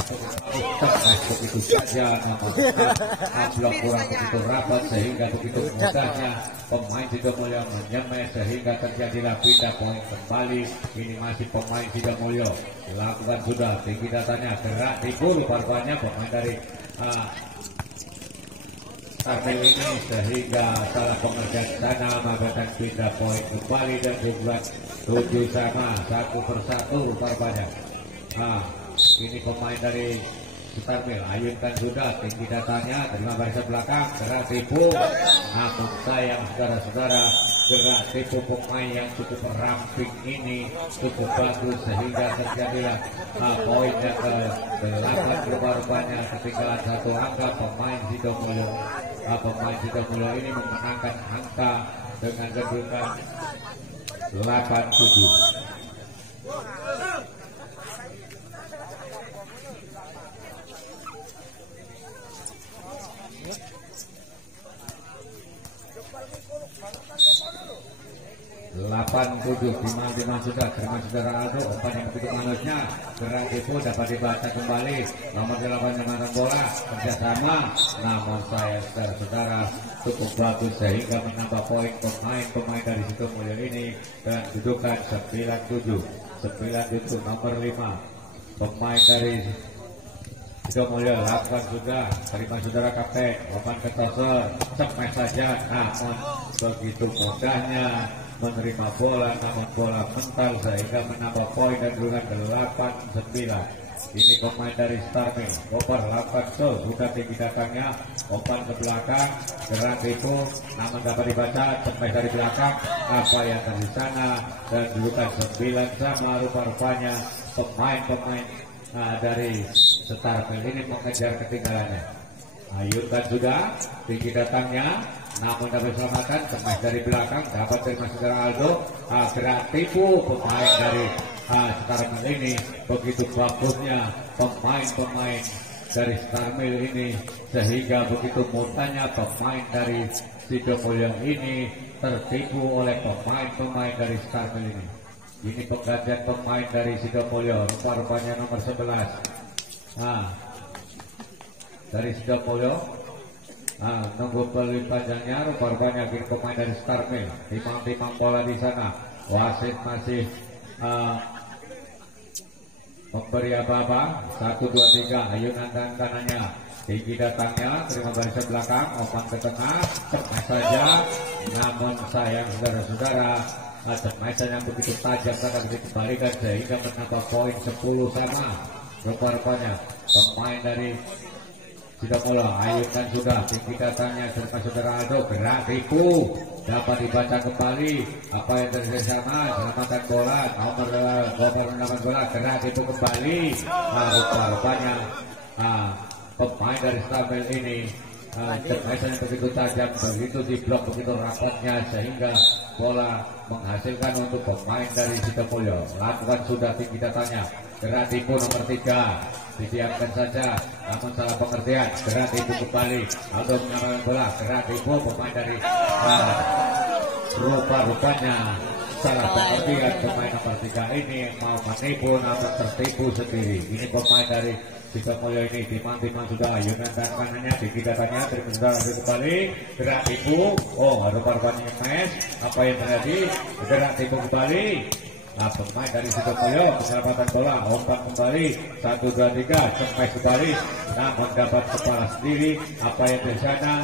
begitu saja, namun blok kurang begitu rapat sehingga begitu mudahnya pemain Sidomulyo menyemai sehingga terjadilah pindah poin kembali. Ini masih pemain Sidomulyo lakukan sudah, tinggi datanya, gerak tipu rupanya pemain dari Starfield ini sehingga salah pengerjaan sana Magetan pindah poin kembali dan juga 7 sama, 1-1 rupanya. Ini pemain dari Starfield. Ayunkan sudah, tinggi datanya, terima barisan belakang, gerak tipu, namun sayang saudara-saudara, gerak tipu pemain yang cukup ramping ini cukup bagus sehingga terjadilah poin yang ke-8 rupanya, ketinggalan 1 angka pemain Sidomulyo. Pemain Sidomulyo ini memenangkan angka dengan kedudukan 8-7. 8-7, timang sudah, terima saudara Aldo, umpan yang begitu manisnya, gerak tipu dapat dibaca kembali, nomor 8 dengan bola, kerjasama, namun saya saudara cukup bagus sehingga menambah poin pemain dari Sidomulyo ini dan dudukan 9-7, nomor 5, pemain dari Sidomulyo lakukan sudah, terima saudara kapten, umpan ke tosor, smash saja, namun begitu mudahnya menerima bola, namun bola mental sehingga menambah poin dan dudukan 8-9. Ini pemain dari Starfield, Gopar lakukan sudah tinggi datangnya, umpan ke belakang, gerak tipu, namun dapat dibaca, smash dari belakang, apa yang dari sana dan dudukan 9 sama rupanya pemain-pemain dari Starfield ini mengejar ketinggalannya. Ayunkan sudah, tinggi datangnya, namun dapat diselamatkan, smash dari belakang, dapat terima saudara Aldo, gerak tipu pemain dari Starfield ini, begitu bagusnya pemain-pemain dari Starfield ini sehingga begitu mudahnya pemain dari Sidomulyo ini tertipu oleh pemain-pemain dari Starfield ini. Ini penggantian pemain dari Sidomulyo, rupanya nomor 11. Dari Sidomulyo, nunggu peluit panjangnya, rupanya kini pemain dari Starfield, timang-timang bola di sana. Wasit masih memberi apa-apa. 1, 2, 3 ayunan tangan kanannya tinggi datangnya, terima barisan belakang, umpan ke tengah, cepat saja. Namun sayang saudara-saudara, cepat yang begitu tajam akan dikembalikan sehingga menambah poin 10 sama. Rupa-rupanya pemain dari Sidomulyo ayunkan sudah tinggi datangnya, terima saudara Aldo, gerak tipu dapat dibaca kembali apa yang terjadi sana. Selamatkan bola nomor 28 bola, gerak tipu kembali. Rupa-rupanya pemain dari Stabel ini yang begitu tajam, begitu diblok begitu rapotnya sehingga bola menghasilkan untuk pemain dari Sidomulyo. Lakukan sudah tinggi datangnya, gerak tipu nomor 3 didiamkan saja, namun salah pengertian, gerak tipu kembali. Aldo mengarahkan bola, gerak tipu pemain dari rupa-rupanya salah pengertian. Pemain nomor 3 ini mau menipu namun tertipu sendiri. Ini pemain dari Sidomulyo ini timang-timang sudah ayunan dan kanannya tinggi datanya, terima kasih kembali, gerak tipu. Rupa-rupanya mes, apa yang terjadi, gerak tipu kembali. Pemain dari Sidomulyo penyelamatan bola, umpan kembali 1, 2, 3 cepat kembali, namun dapat kepala sendiri. Apa yang di sana,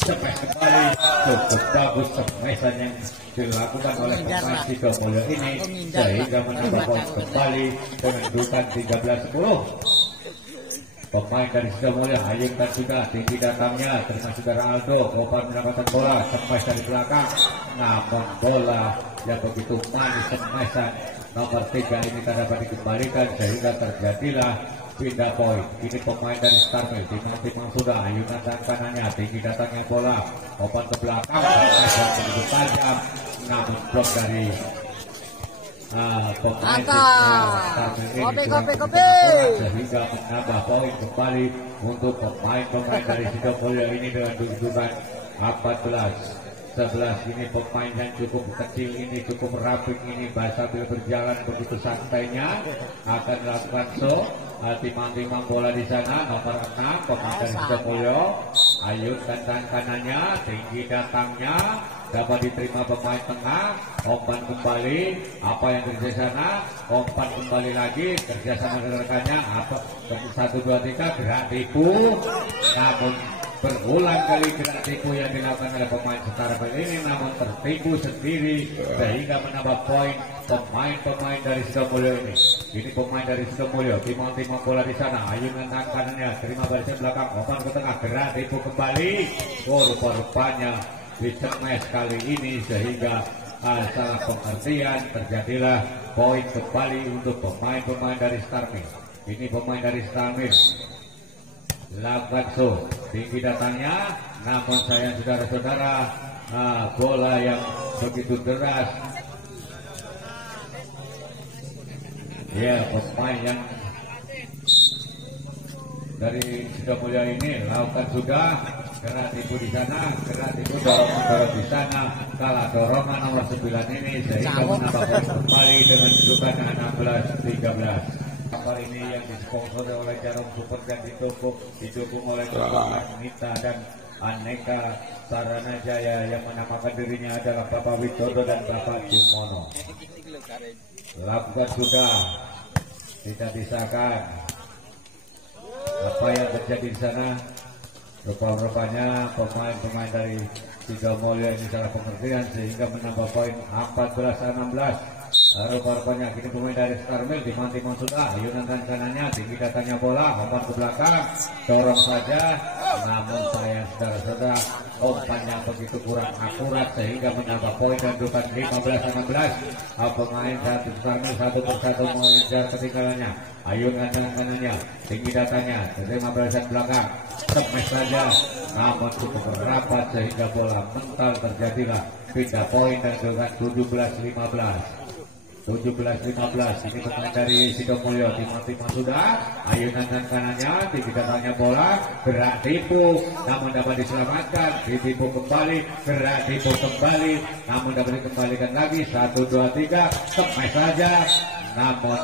cepat kembali, cukup bagus semesan yang dilakukan oleh pemain Sidomulyo ini sehingga menambah poin kembali dengan kedudukan 13-10. Pemain dari Sidomulyo ayunkan sudah tinggi datangnya, terima saudara Aldo, umpan mendapatkan bola cepat dari belakang, namun bola yang begitu manis semesan nomor 3 ini tak dapat dikembalikan sehingga terjadilah pindah poin. Ini pemain dari Starmil timang-timang sudah ayunan dan kanannya tinggi datangnya bola, umpan ke belakang yang begitu tajam, namun blok dari pemain kopi sehingga menambah poin kembali untuk pemain dari Sidomulyo ini dengan kedudukan 14-11. Ini pemain yang cukup kecil ini, cukup rapid ini, sambil berjalan begitu santainya akan melakukan timang-timang bola di sana. Nomor 6 pemain dari Sidomulyo ayunkan tangan kanannya tinggi datangnya, dapat diterima pemain tengah, umpan kembali. Apa yang terjadi sana, umpan kembali lagi, kerjasama dengan rekannya, 1, 2, 3 gerak tipu, namun berulang kali gerak tipu yang dilakukan oleh pemain Starmil ini namun tertipu sendiri sehingga menambah poin pemain dari Sidomulyo ini. Ini pemain dari Sidomulyo timang-timang bola di sana, ayunan tangan kanannya, terima barisan belakang, umpan ke tengah, gerak tipu kembali. Rupa-rupanya dicemes kali ini sehingga salah pengertian, terjadilah poin kembali untuk pemain-pemain dari Starmil. Ini pemain dari Starmil lakukan tinggi datangnya, namun sayang saudara-saudara, bola yang begitu deras. Pemain yang dari Sidomulyo ini lakukan sudah, gerak tipu di sana, gerak tipu dorong di sana, kalah dorongan nomor 9 ini sehingga menambah poin kembali dengan kedudukan 16-13. Kapal ini yang disponsori oleh Jarum Super dan didukung oleh Nita dan Aneka Sarana Jaya, yang menamakan dirinya adalah Bapak Widodo dan Bapak Jumono. Lakukan sudah, tidak disahkan. Apa yang terjadi di sana, rupa-rupanya pemain dari Sidomulyo ini salah pengertian sehingga menambah poin 14-16. Rupa-rupanya kini pemain dari Starmil timang-timang sudah, ayunan dan kanannya tinggi datangnya bola, umpan ke belakang, dorong saja, namun sayang saudara-saudara, umpannya begitu kurang akurat sehingga menambah poin dan kedudukan 15-16. Pemain satu Starmil satu persatu mengejar ketinggalannya, ayunan dan kanannya tinggi datangnya, terima barisan belakang, cemes saja, namun cukup rapat sehingga bola mental, terjadilah pindah poin dan kedudukan 17-15. 17-15. Ini pemain dari Sidomulyo timang-timang sudah, ayunan dan kanannya tinggi datangnya bola, gerak tipu namun dapat diselamatkan, ditipu kembali, gerak tipu kembali namun dapat dikembalikan lagi, 1, 2, 3 cepat saja, namun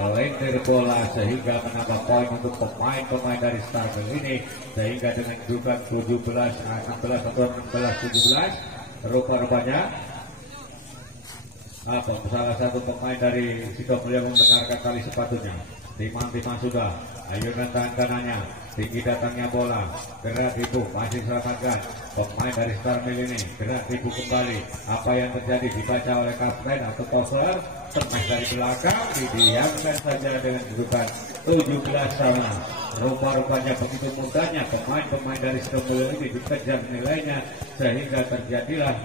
melintir bola sehingga menambah poin untuk pemain-pemain dari Starmil ini sehingga dengan kedudukan 17-16 atau 16-17. Rupa-rupanya salah satu pemain dari Sidomulyo mendengarkan tali sepatunya. Timang-timang sudah, ayunan tangan kanannya, tinggi datangnya bola, gerak tipu, masih selamatkan pemain dari Star Mill ini, gerak tipu kembali. Apa yang terjadi dibaca oleh kapten atau Toffler, smash dari belakang, didiamkan saja dengan kedudukan 17 sama. Rupa-rupanya begitu mudahnya pemain-pemain dari Sidomulyo ini dikejar nilainya, sehingga terjadilah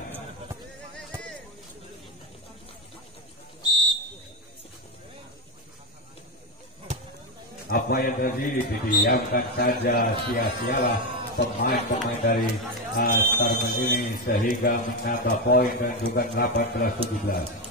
apa yang terjadi. Didiamkan saja, sia-sialah pemain-pemain dari Star Mill ini, sehingga menambah poin dan juga 18-17.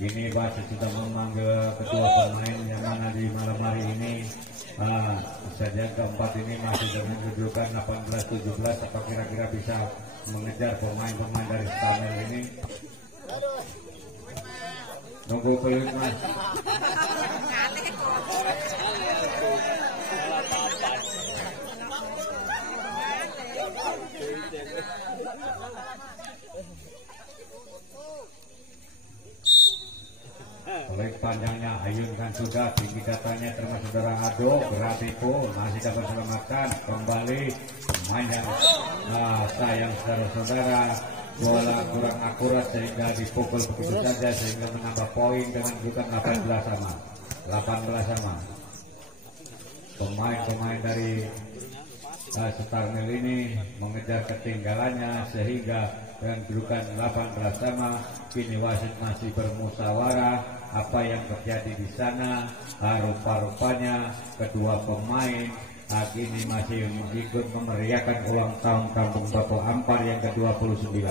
Ini wasit sudah memanggil kedua pemain yang mana di malam hari ini saja keempat ini masih dengan kedudukan 18-17. Apa kira-kira bisa mengejar pemain-pemain dari Star Mill ini? Nunggu peluit mas. Oleh panjangnya ayunkan sudah, tinggi datanya termasuk saudara Ado, gerak tipu masih dapat selamatkan kembali pemain yang sayang saudara-saudara, bola kurang akurat sehingga dipukul begitu saja, sehingga menambah poin dengan bukan 18 sama. Pemain-pemain dari Star Mill ini mengejar ketinggalannya sehingga dengan kedudukan 18 sama. Kini wasit masih bermusyawarah apa yang terjadi di sana. Rupa-rupanya kedua pemain kini masih ikut memeriahkan ulang tahun Kampung Bapo Ampar yang ke-29.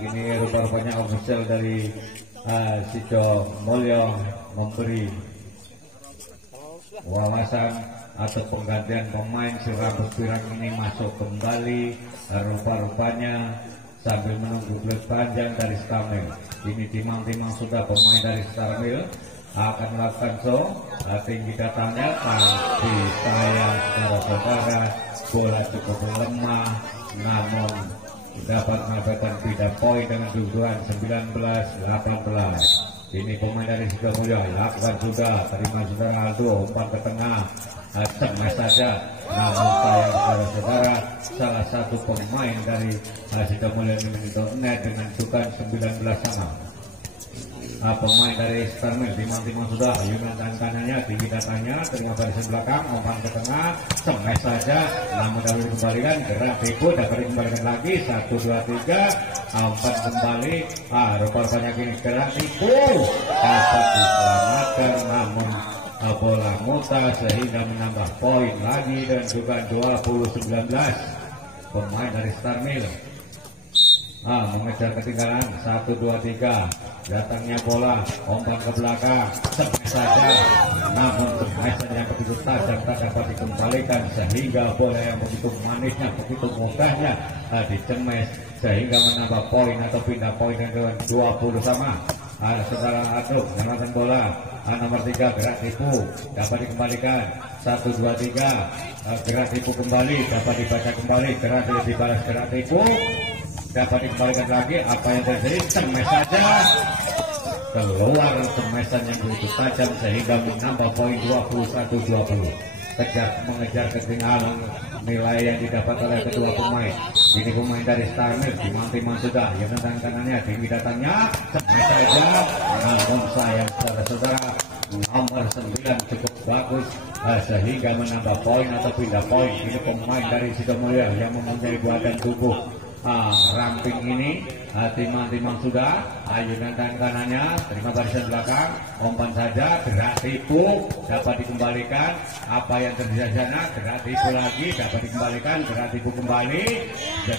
Kini rupa-rupanya official dari Sidomulyo memberi wawasan atau penggantian pemain. Si rambut pirang ini masuk kembali rupa-rupanya sambil menunggu belut panjang dari Star Mill. Ini timang-timang sudah pemain dari Star Mill akan melakukan show. Tinggi datangnya, tapi sayang saudara-saudara, bola cukup lemah, namun dapat mendapatkan pindah poin dengan kedudukan 19-18. Ini pemain dari Sidomulyo lakukan sudah, terima saudara Aldo, umpan ke tengah, smash saja. Namun sayang saudara-saudara, salah satu pemain dari Sidomulyo ini menyentuh net dengan kedudukan 19 sama. Pemain dari Star Mill timang-timang sudah, ayunan tangan kanannya, tinggi datanya, terima barisan belakang, umpan ke tengah, smash saja, namun dapat dikembalikan, gerak tipu, dapat dikembalikan lagi, 1, 2, 3, umpan kembali, rupa-rupanya kini gerak tipu, dapat diselamatkan, namun bola muta sehingga menambah poin lagi dan juga 20-19. Pemain dari Star Mill mengejar ketinggalan, 1, 2, 3, datangnya bola, umpan ke belakang, smash saja, namun smash yang begitu tajam tak dapat dikembalikan sehingga bola yang begitu manisnya, begitu mudahnya dicemes sehingga menambah poin atau pindah poin dengan 20 sama. Saudara Aduk menyelamatkan bola, nomor 3 gerak tipu dapat dikembalikan, 1, 2, 3, gerak tipu kembali dapat dibaca kembali, gerak dibalas gerak tipu dapat dikembalikan lagi. Apa yang terjadi? Smash saja, keluar smashan yang begitu tajam sehingga menambah poin 21-20. Mengejar ketinggalan nilai yang didapat oleh kedua pemain. Ini pemain dari Star Mill timang-timang sudah, yang tangan kanannya, tinggi datangnya, smash saja, namun sayang saudara-saudara, nomor 9 cukup bagus sehingga menambah poin atau pindah poin. Ini pemain dari Sidomulyo yang mempunyai badan tubuh ramping ini, timang-timang sudah, ayunan tangan kanannya, terima barisan belakang, umpan saja, gerak tipu dapat dikembalikan. Apa yang terjadi sana? Gerak tipu lagi dapat dikembalikan, gerak tipu kembali,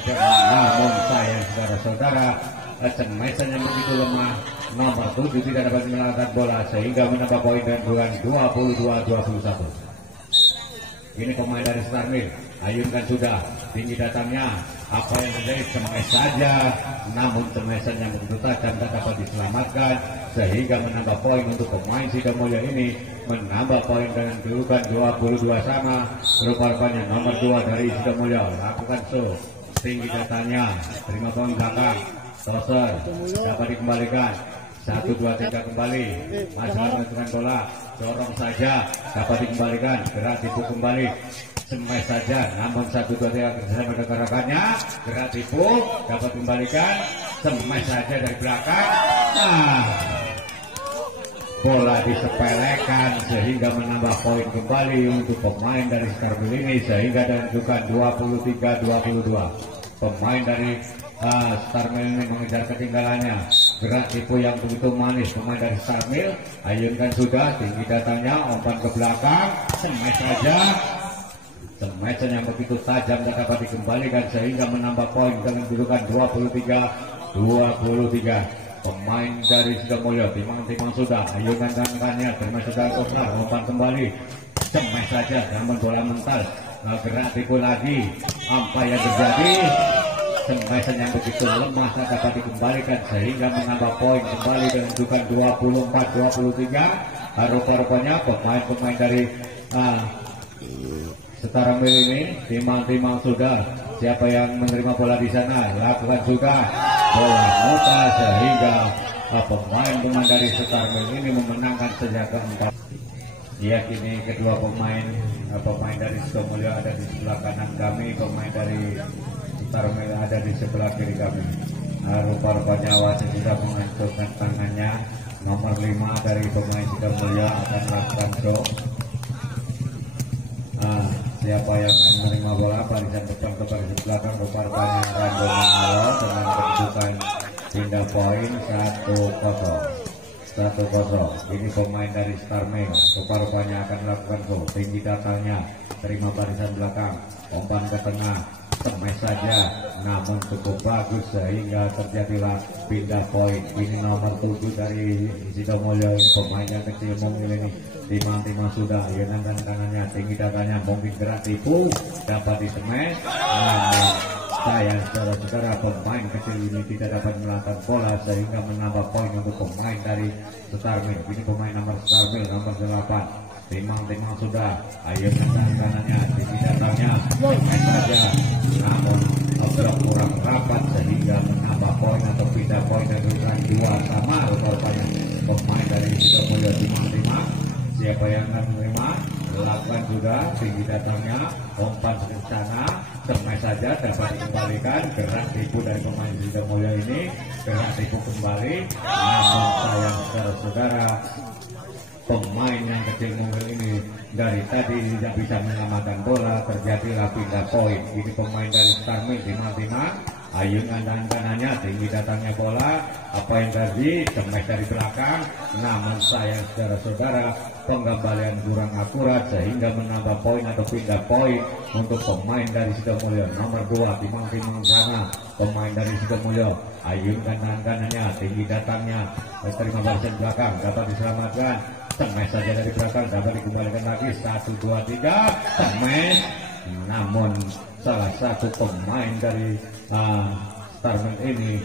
namun sayang saudara-saudara, smashan yang begitu lemah, nomor 7 tidak dapat menyelamatkan bola sehingga menambah poin dan bukan 22-21. Ini pemain dari Star Mill ayunkan sudah, tinggi datangnya, apa yang terjadi, semes saja, namun semesan yang begitu tajam tak dapat diselamatkan, sehingga menambah poin untuk pemain Sidomulyo ini, menambah poin dengan kedudukan 22 sama. Rupanya nomor 2 dari Sidomulyo lakukan show, tinggi datangnya, terima poin belakang, toser dapat dikembalikan, 1, 2, 3 kembali, masalah menentukan bola, dorong saja dapat dikembalikan, gerak tipu kembali, semes saja, namun 1, 2, 3 kerjasama dengan rekannya, gerak tipu dapat dikembalikan, semes saja dari belakang. Nah, bola disepelekan sehingga menambah poin kembali untuk pemain dari Starmil ini, sehingga menentukan 23-22. Pemain dari Starmil ini mengejar ketinggalannya, gerak tipu yang begitu manis pemain dari Starmil, ayunkan sudah, tinggi datangnya, umpan ke belakang, semes saja, semesan yang begitu tajam tak dapat dikembalikan sehingga menambah poin dengan kedudukan 23-23. Pemain dari Sidomulyo timang-timang sudah, ayunkan tangannya, terima saudara Kosra, umpan kembali, semes saja, namun bola mental, gerak tipu lagi, apa yang terjadi, semesan yang begitu lemah tak dapat dikembalikan sehingga menambah poin kembali dengan kedudukan 24-23. Rupa-rupanya pemain-pemain dari Starmil ini timang-timang sudah, siapa yang menerima bola di sana lakukan juga bola muta sehingga pemain-pemain dari Starmil ini memenangkan sejak keempat. Ya, kini kedua pemain dari Sidomulyo ada di sebelah kanan kami, pemain dari Starmil ada di sebelah kiri kami. Rupa-rupanya wasit sudah mengancurkan tangannya, nomor 5 dari pemain Sidomulyo akan melakukan show. Siapa yang menerima bola, barisan depan ke barisan belakang, rupa-rupanya Rando Mangalo dengan kedudukan pindah poin 1-0. Ini pemain dari Starmil, rupa-rupanya akan melakukan gol, tinggi datangnya, terima barisan belakang, umpan ke tengah, semes saja, namun cukup bagus sehingga terjadilah pindah poin. Ini nomor 7 dari Sidomulyo, ini pemain yang kecil mungil ini, timang-timang sudah, ayunan kanannya, tinggi datanya, mungkin gerak tipu dapat disemes, namun sayang saudara-saudara pemain kecil ini tidak dapat melangkah bola sehingga menambah poin untuk pemain dari Starmil. Ini pemain nomor Starmil, nomor 8, timang-timang sudah, ayunan kanannya, tinggi datanya, semes saja, namun kurang rapat sehingga menambah poin atau pindah poin dengan 2 sama. Rupanya pemain dari Sidomulyo timang-timang, siapa yang akan menerima lakukan juga, tinggi datangnya, umpan ke sana, semes saja dapat dikembalikan, gerak tipu dari pemain Sidomulyo ini, gerak tipu kembali, namun sayang saudara-saudara pemain yang kecil mungil ini dari tadi tidak bisa menyelamatkan bola, terjadilah pindah poin. Ini pemain dari Starmil timang-timang, ayunan dan kanannya, tinggi datangnya bola, apa yang terjadi, semes dari belakang, namun sayang saudara-saudara penggambalian kurang akurat sehingga menambah poin atau pindah poin untuk pemain dari Sidomulyo. Nomor 2 timang-timang sana, pemain dari Sidomulyo, ayunkan tangan kanannya, tinggi datangnya, terima barisan belakang, dapat diselamatkan, semes saja dari belakang, dapat dikembalikan lagi, 1, 2, 3, semes, namun salah satu pemain dari Starmil ini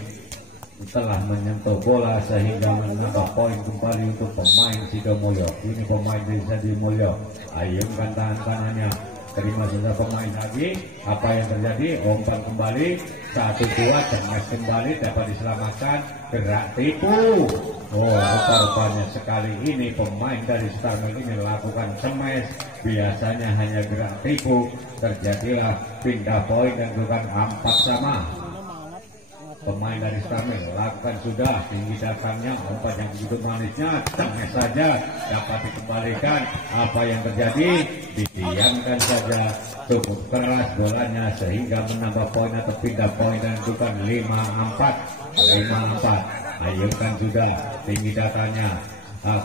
telah menyentuh bola sehingga menambah poin kembali untuk pemain Sidomulyo. Ini pemain dari Sidomulyo, ayunkan tangan kanannya, terima saja pemain lagi, apa yang terjadi, umpan kembali, 1, 2, semes kembali, dapat diselamatkan, gerak tipu. Rupa-rupanya sekali ini pemain dari Starmil ini lakukan semes, biasanya hanya gerak tipu, terjadilah pindah poin dan bukan 4 sama. Pemain dari Starmil lakukan sudah, tinggi datangnya, umpan yang begitu manisnya, semes saja dapat dikembalikan, apa yang terjadi, didiamkan saja, cukup keras bolanya sehingga menambah poin atau pindah poin dan bukan 5-4. Ayunkan sudah, tinggi datanya,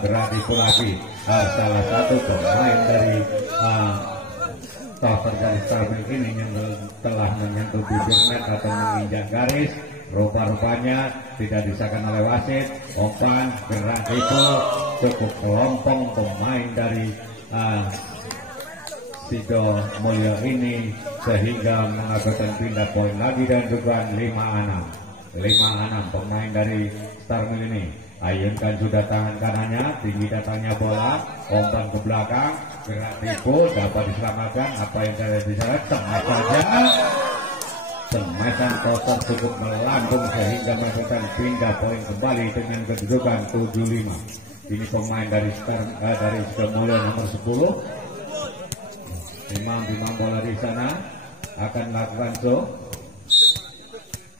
gerak tipu lagi, salah satu pemain dari stopper dari Starmil ini yang telah menyentuh bibir net atau menginjak garis, rupa-rupanya tidak disahkan oleh wasit, umpan gerak tipu, cukup kelompong pemain dari Sidomulyo ini sehingga mengakibatkan pindah poin lagi dan dugaan 5-6 pemain dari Star Mill ini. Ayunkan sudah tangan kanannya, tinggi datangnya bola, umpan ke belakang, gerak tipu dapat diselamatkan. Apa yang terjadi di sana? Temat saja, semesan kosong cukup melambung sehingga mengakibatkan pindah poin kembali dengan kedudukan 7-5. Ini pemain dari Sidomulyo nomor 10. Timang bola di sana akan melakukan show.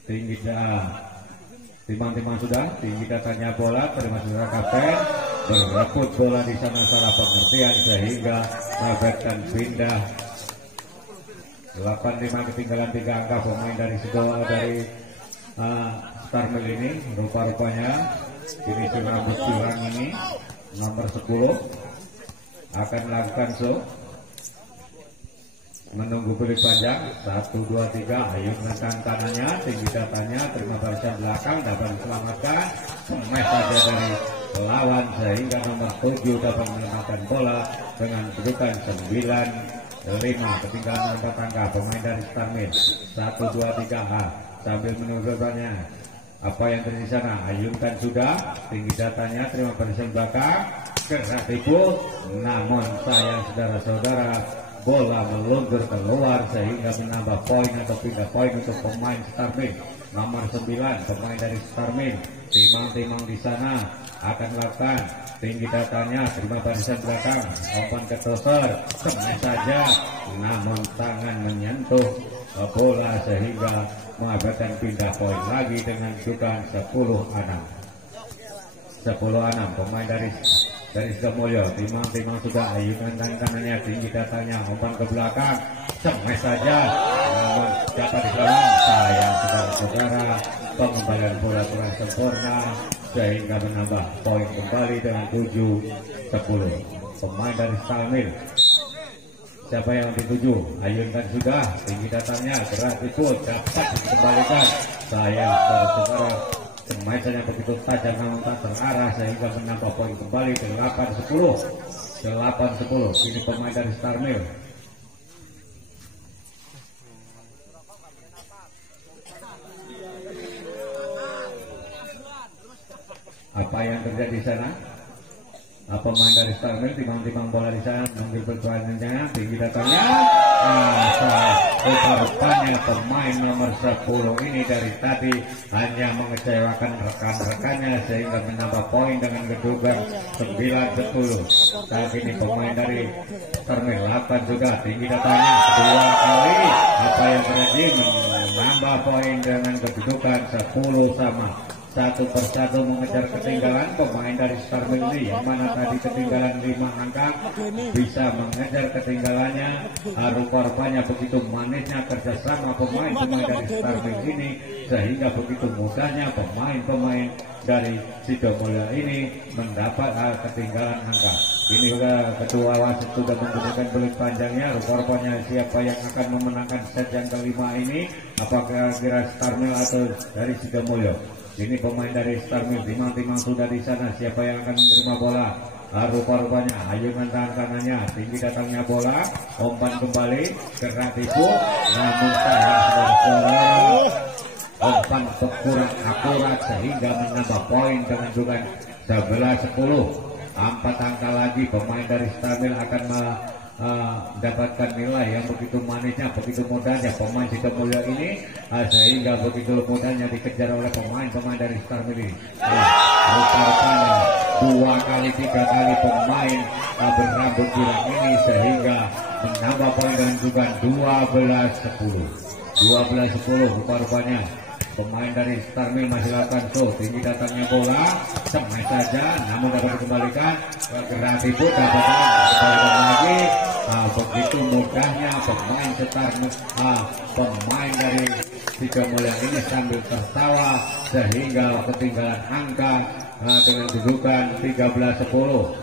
Tinggi Timang sudah tinggi datanya bola, terima saudara kapten berebut bola di sana salah pengertian sehingga mengakibatkan pindah 8-5 ketinggalan 3 angka pemain dari Star Mill ini. Rupa-rupanya ini rambut curang ini nomor 10 akan melakukan show. Menunggu beli panjang 1, 2, 3. Ayunkan kanannya, tinggi datanya, terima barisan belakang dapat diselamatkan. Smash saja dari lawan sehingga nomor 7 dapat menyelamatkan bola dengan kedudukan 9-5. Ketinggalan 4 angka pemain dari Star Mill. 1, 2, 3. Sambil menunggu bannya. Apa yang terjadi di sana? Ayunkan sudah, tinggi datanya, terima barisan belakang, gerak tipu, namun sayang saudara-saudara, bola meluntur keluar sehingga menambah poin atau pindah poin untuk pemain Star Mill nomor 9. Pemain dari Star Mill Timang di sana akan melakukan tinggi datanya, terima barisan belakang, umpan ke toser, smash saja, namun tangan menyentuh bola sehingga mengakibatkan pindah poin lagi dengan kedudukan 10-6. Pemain dari Sidomulyo. Timang sudah, ayunkan tangan kanannya, tinggi datanya, umpan ke belakang, smash saja, namun dapat dilawan. Sayang saudara-saudara, pengembalian bola kurang sempurna sehingga menambah poin kembali dengan 7-10. Pemain dari Star Mill, siapa yang dituju? Ayunkan sudah, tinggi datanya, gerak itu dapat dikembalikan. Sayang saudara-saudara, semacamnya begitu tajam namun tak terarah sehingga menambah poin kembali 8-10. Ini pemain dari Star Mill. Apa yang terjadi di sana? Pemain dari Star Mill timang bola di sana mengambil perjuangannya, tinggi datangnya. Rupanya pemain nomor 10 ini dari tadi hanya mengecewakan rekan-rekannya sehingga menambah poin dengan kedudukan 9-10. Saat ini pemain dari Star Mill 8 juga, tinggi datangnya 2 kali. Apa yang terjadi? Menambah poin dengan kedudukan 10-sama. Satu persatu mengejar ketinggalan pemain dari Star Mill ini, yang mana tadi ketinggalan 5 angka bisa mengejar ketinggalannya. Rupa-rupanya begitu manisnya kerjasama pemain dari Star Mill ini sehingga begitu mudahnya pemain dari Sidomulyo ini mendapat ketinggalan angka. Ini juga ketua wasit sudah menggunakan belut panjangnya. Rupa-rupanya siapa yang akan memenangkan set yang kelima ini, apakah kira Star Mill atau dari Sidomulyo? Ini pemain dari Star Mill, Timang sudah di sana. Siapa yang akan menerima bola? Rupa-rupanya ayunkan tangan kanannya, tinggi datangnya bola, umpan kembali, gerak tipu, namun sayang umpan kurang akurat sehingga menambah poin dengan dugaan 11-10. 4 angka lagi pemain dari Star Mill akan mendapatkan nilai yang begitu manisnya, begitu mudahnya pemain Sidomulyo ini sehingga begitu mudahnya dikejar oleh pemain dari Star Mill ini. Rupa-rupanya 2 kali 3 kali pemain berambut girang ini sehingga menambah poin dengan juga 12-10. Rupa-rupanya pemain dari Star Mill masih lakukan show, tinggi datangnya bola, smash saja, namun dapat dikembalikan, gerak tipu dapat dikembalikan lagi. Begitu mudahnya pemain dari Sidomulyo ini sambil tertawa sehingga ketinggalan angka dengan kedudukan 13-10.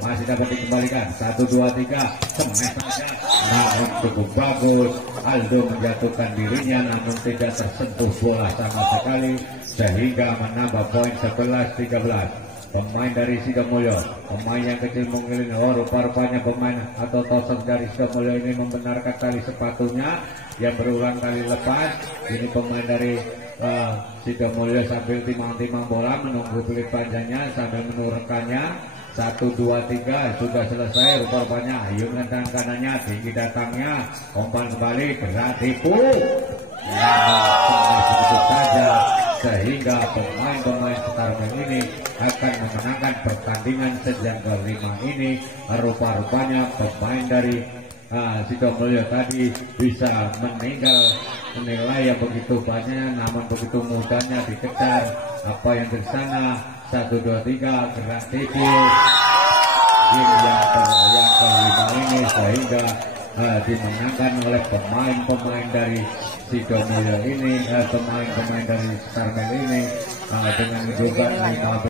Masih dapat dikembalikan 1, 2, 3 smash saja, namun cukup bagus. Aldo menjatuhkan dirinya namun tidak tersentuh bola sama sekali sehingga menambah poin 11-13. pemain dari Sidomulyo. Pemain yang kecil mungkin, rupa-rupanya pemain atau tosok dari Sidomulyo ini membenarkan tali sepatunya yang berulang kali lepas. Ini pemain dari Sidomulyo sambil timang-timang bola menunggu pelit panjangnya sambil menurunkannya. 1, 2, 3 sudah selesai. Rupa-rupanya ayunkan tangan kanannya tinggi datangnya, umpan kembali gerak tipu. Begitu saja sehingga pemain-pemain Starman ini akan memenangkan pertandingan sejam kelima ini. Rupa-rupanya pemain dari Sidomulyo tadi bisa meninggal nilai yang begitu banyak, namun begitu mudahnya dikejar. Apa yang di sana? 1, 2, 3 gerak tipu. Game yang kelima ini sehingga dimenangkan oleh pemain-pemain dari Sidomulyo ini, pemain-pemain dari Starman ini dengan kedudukan 15.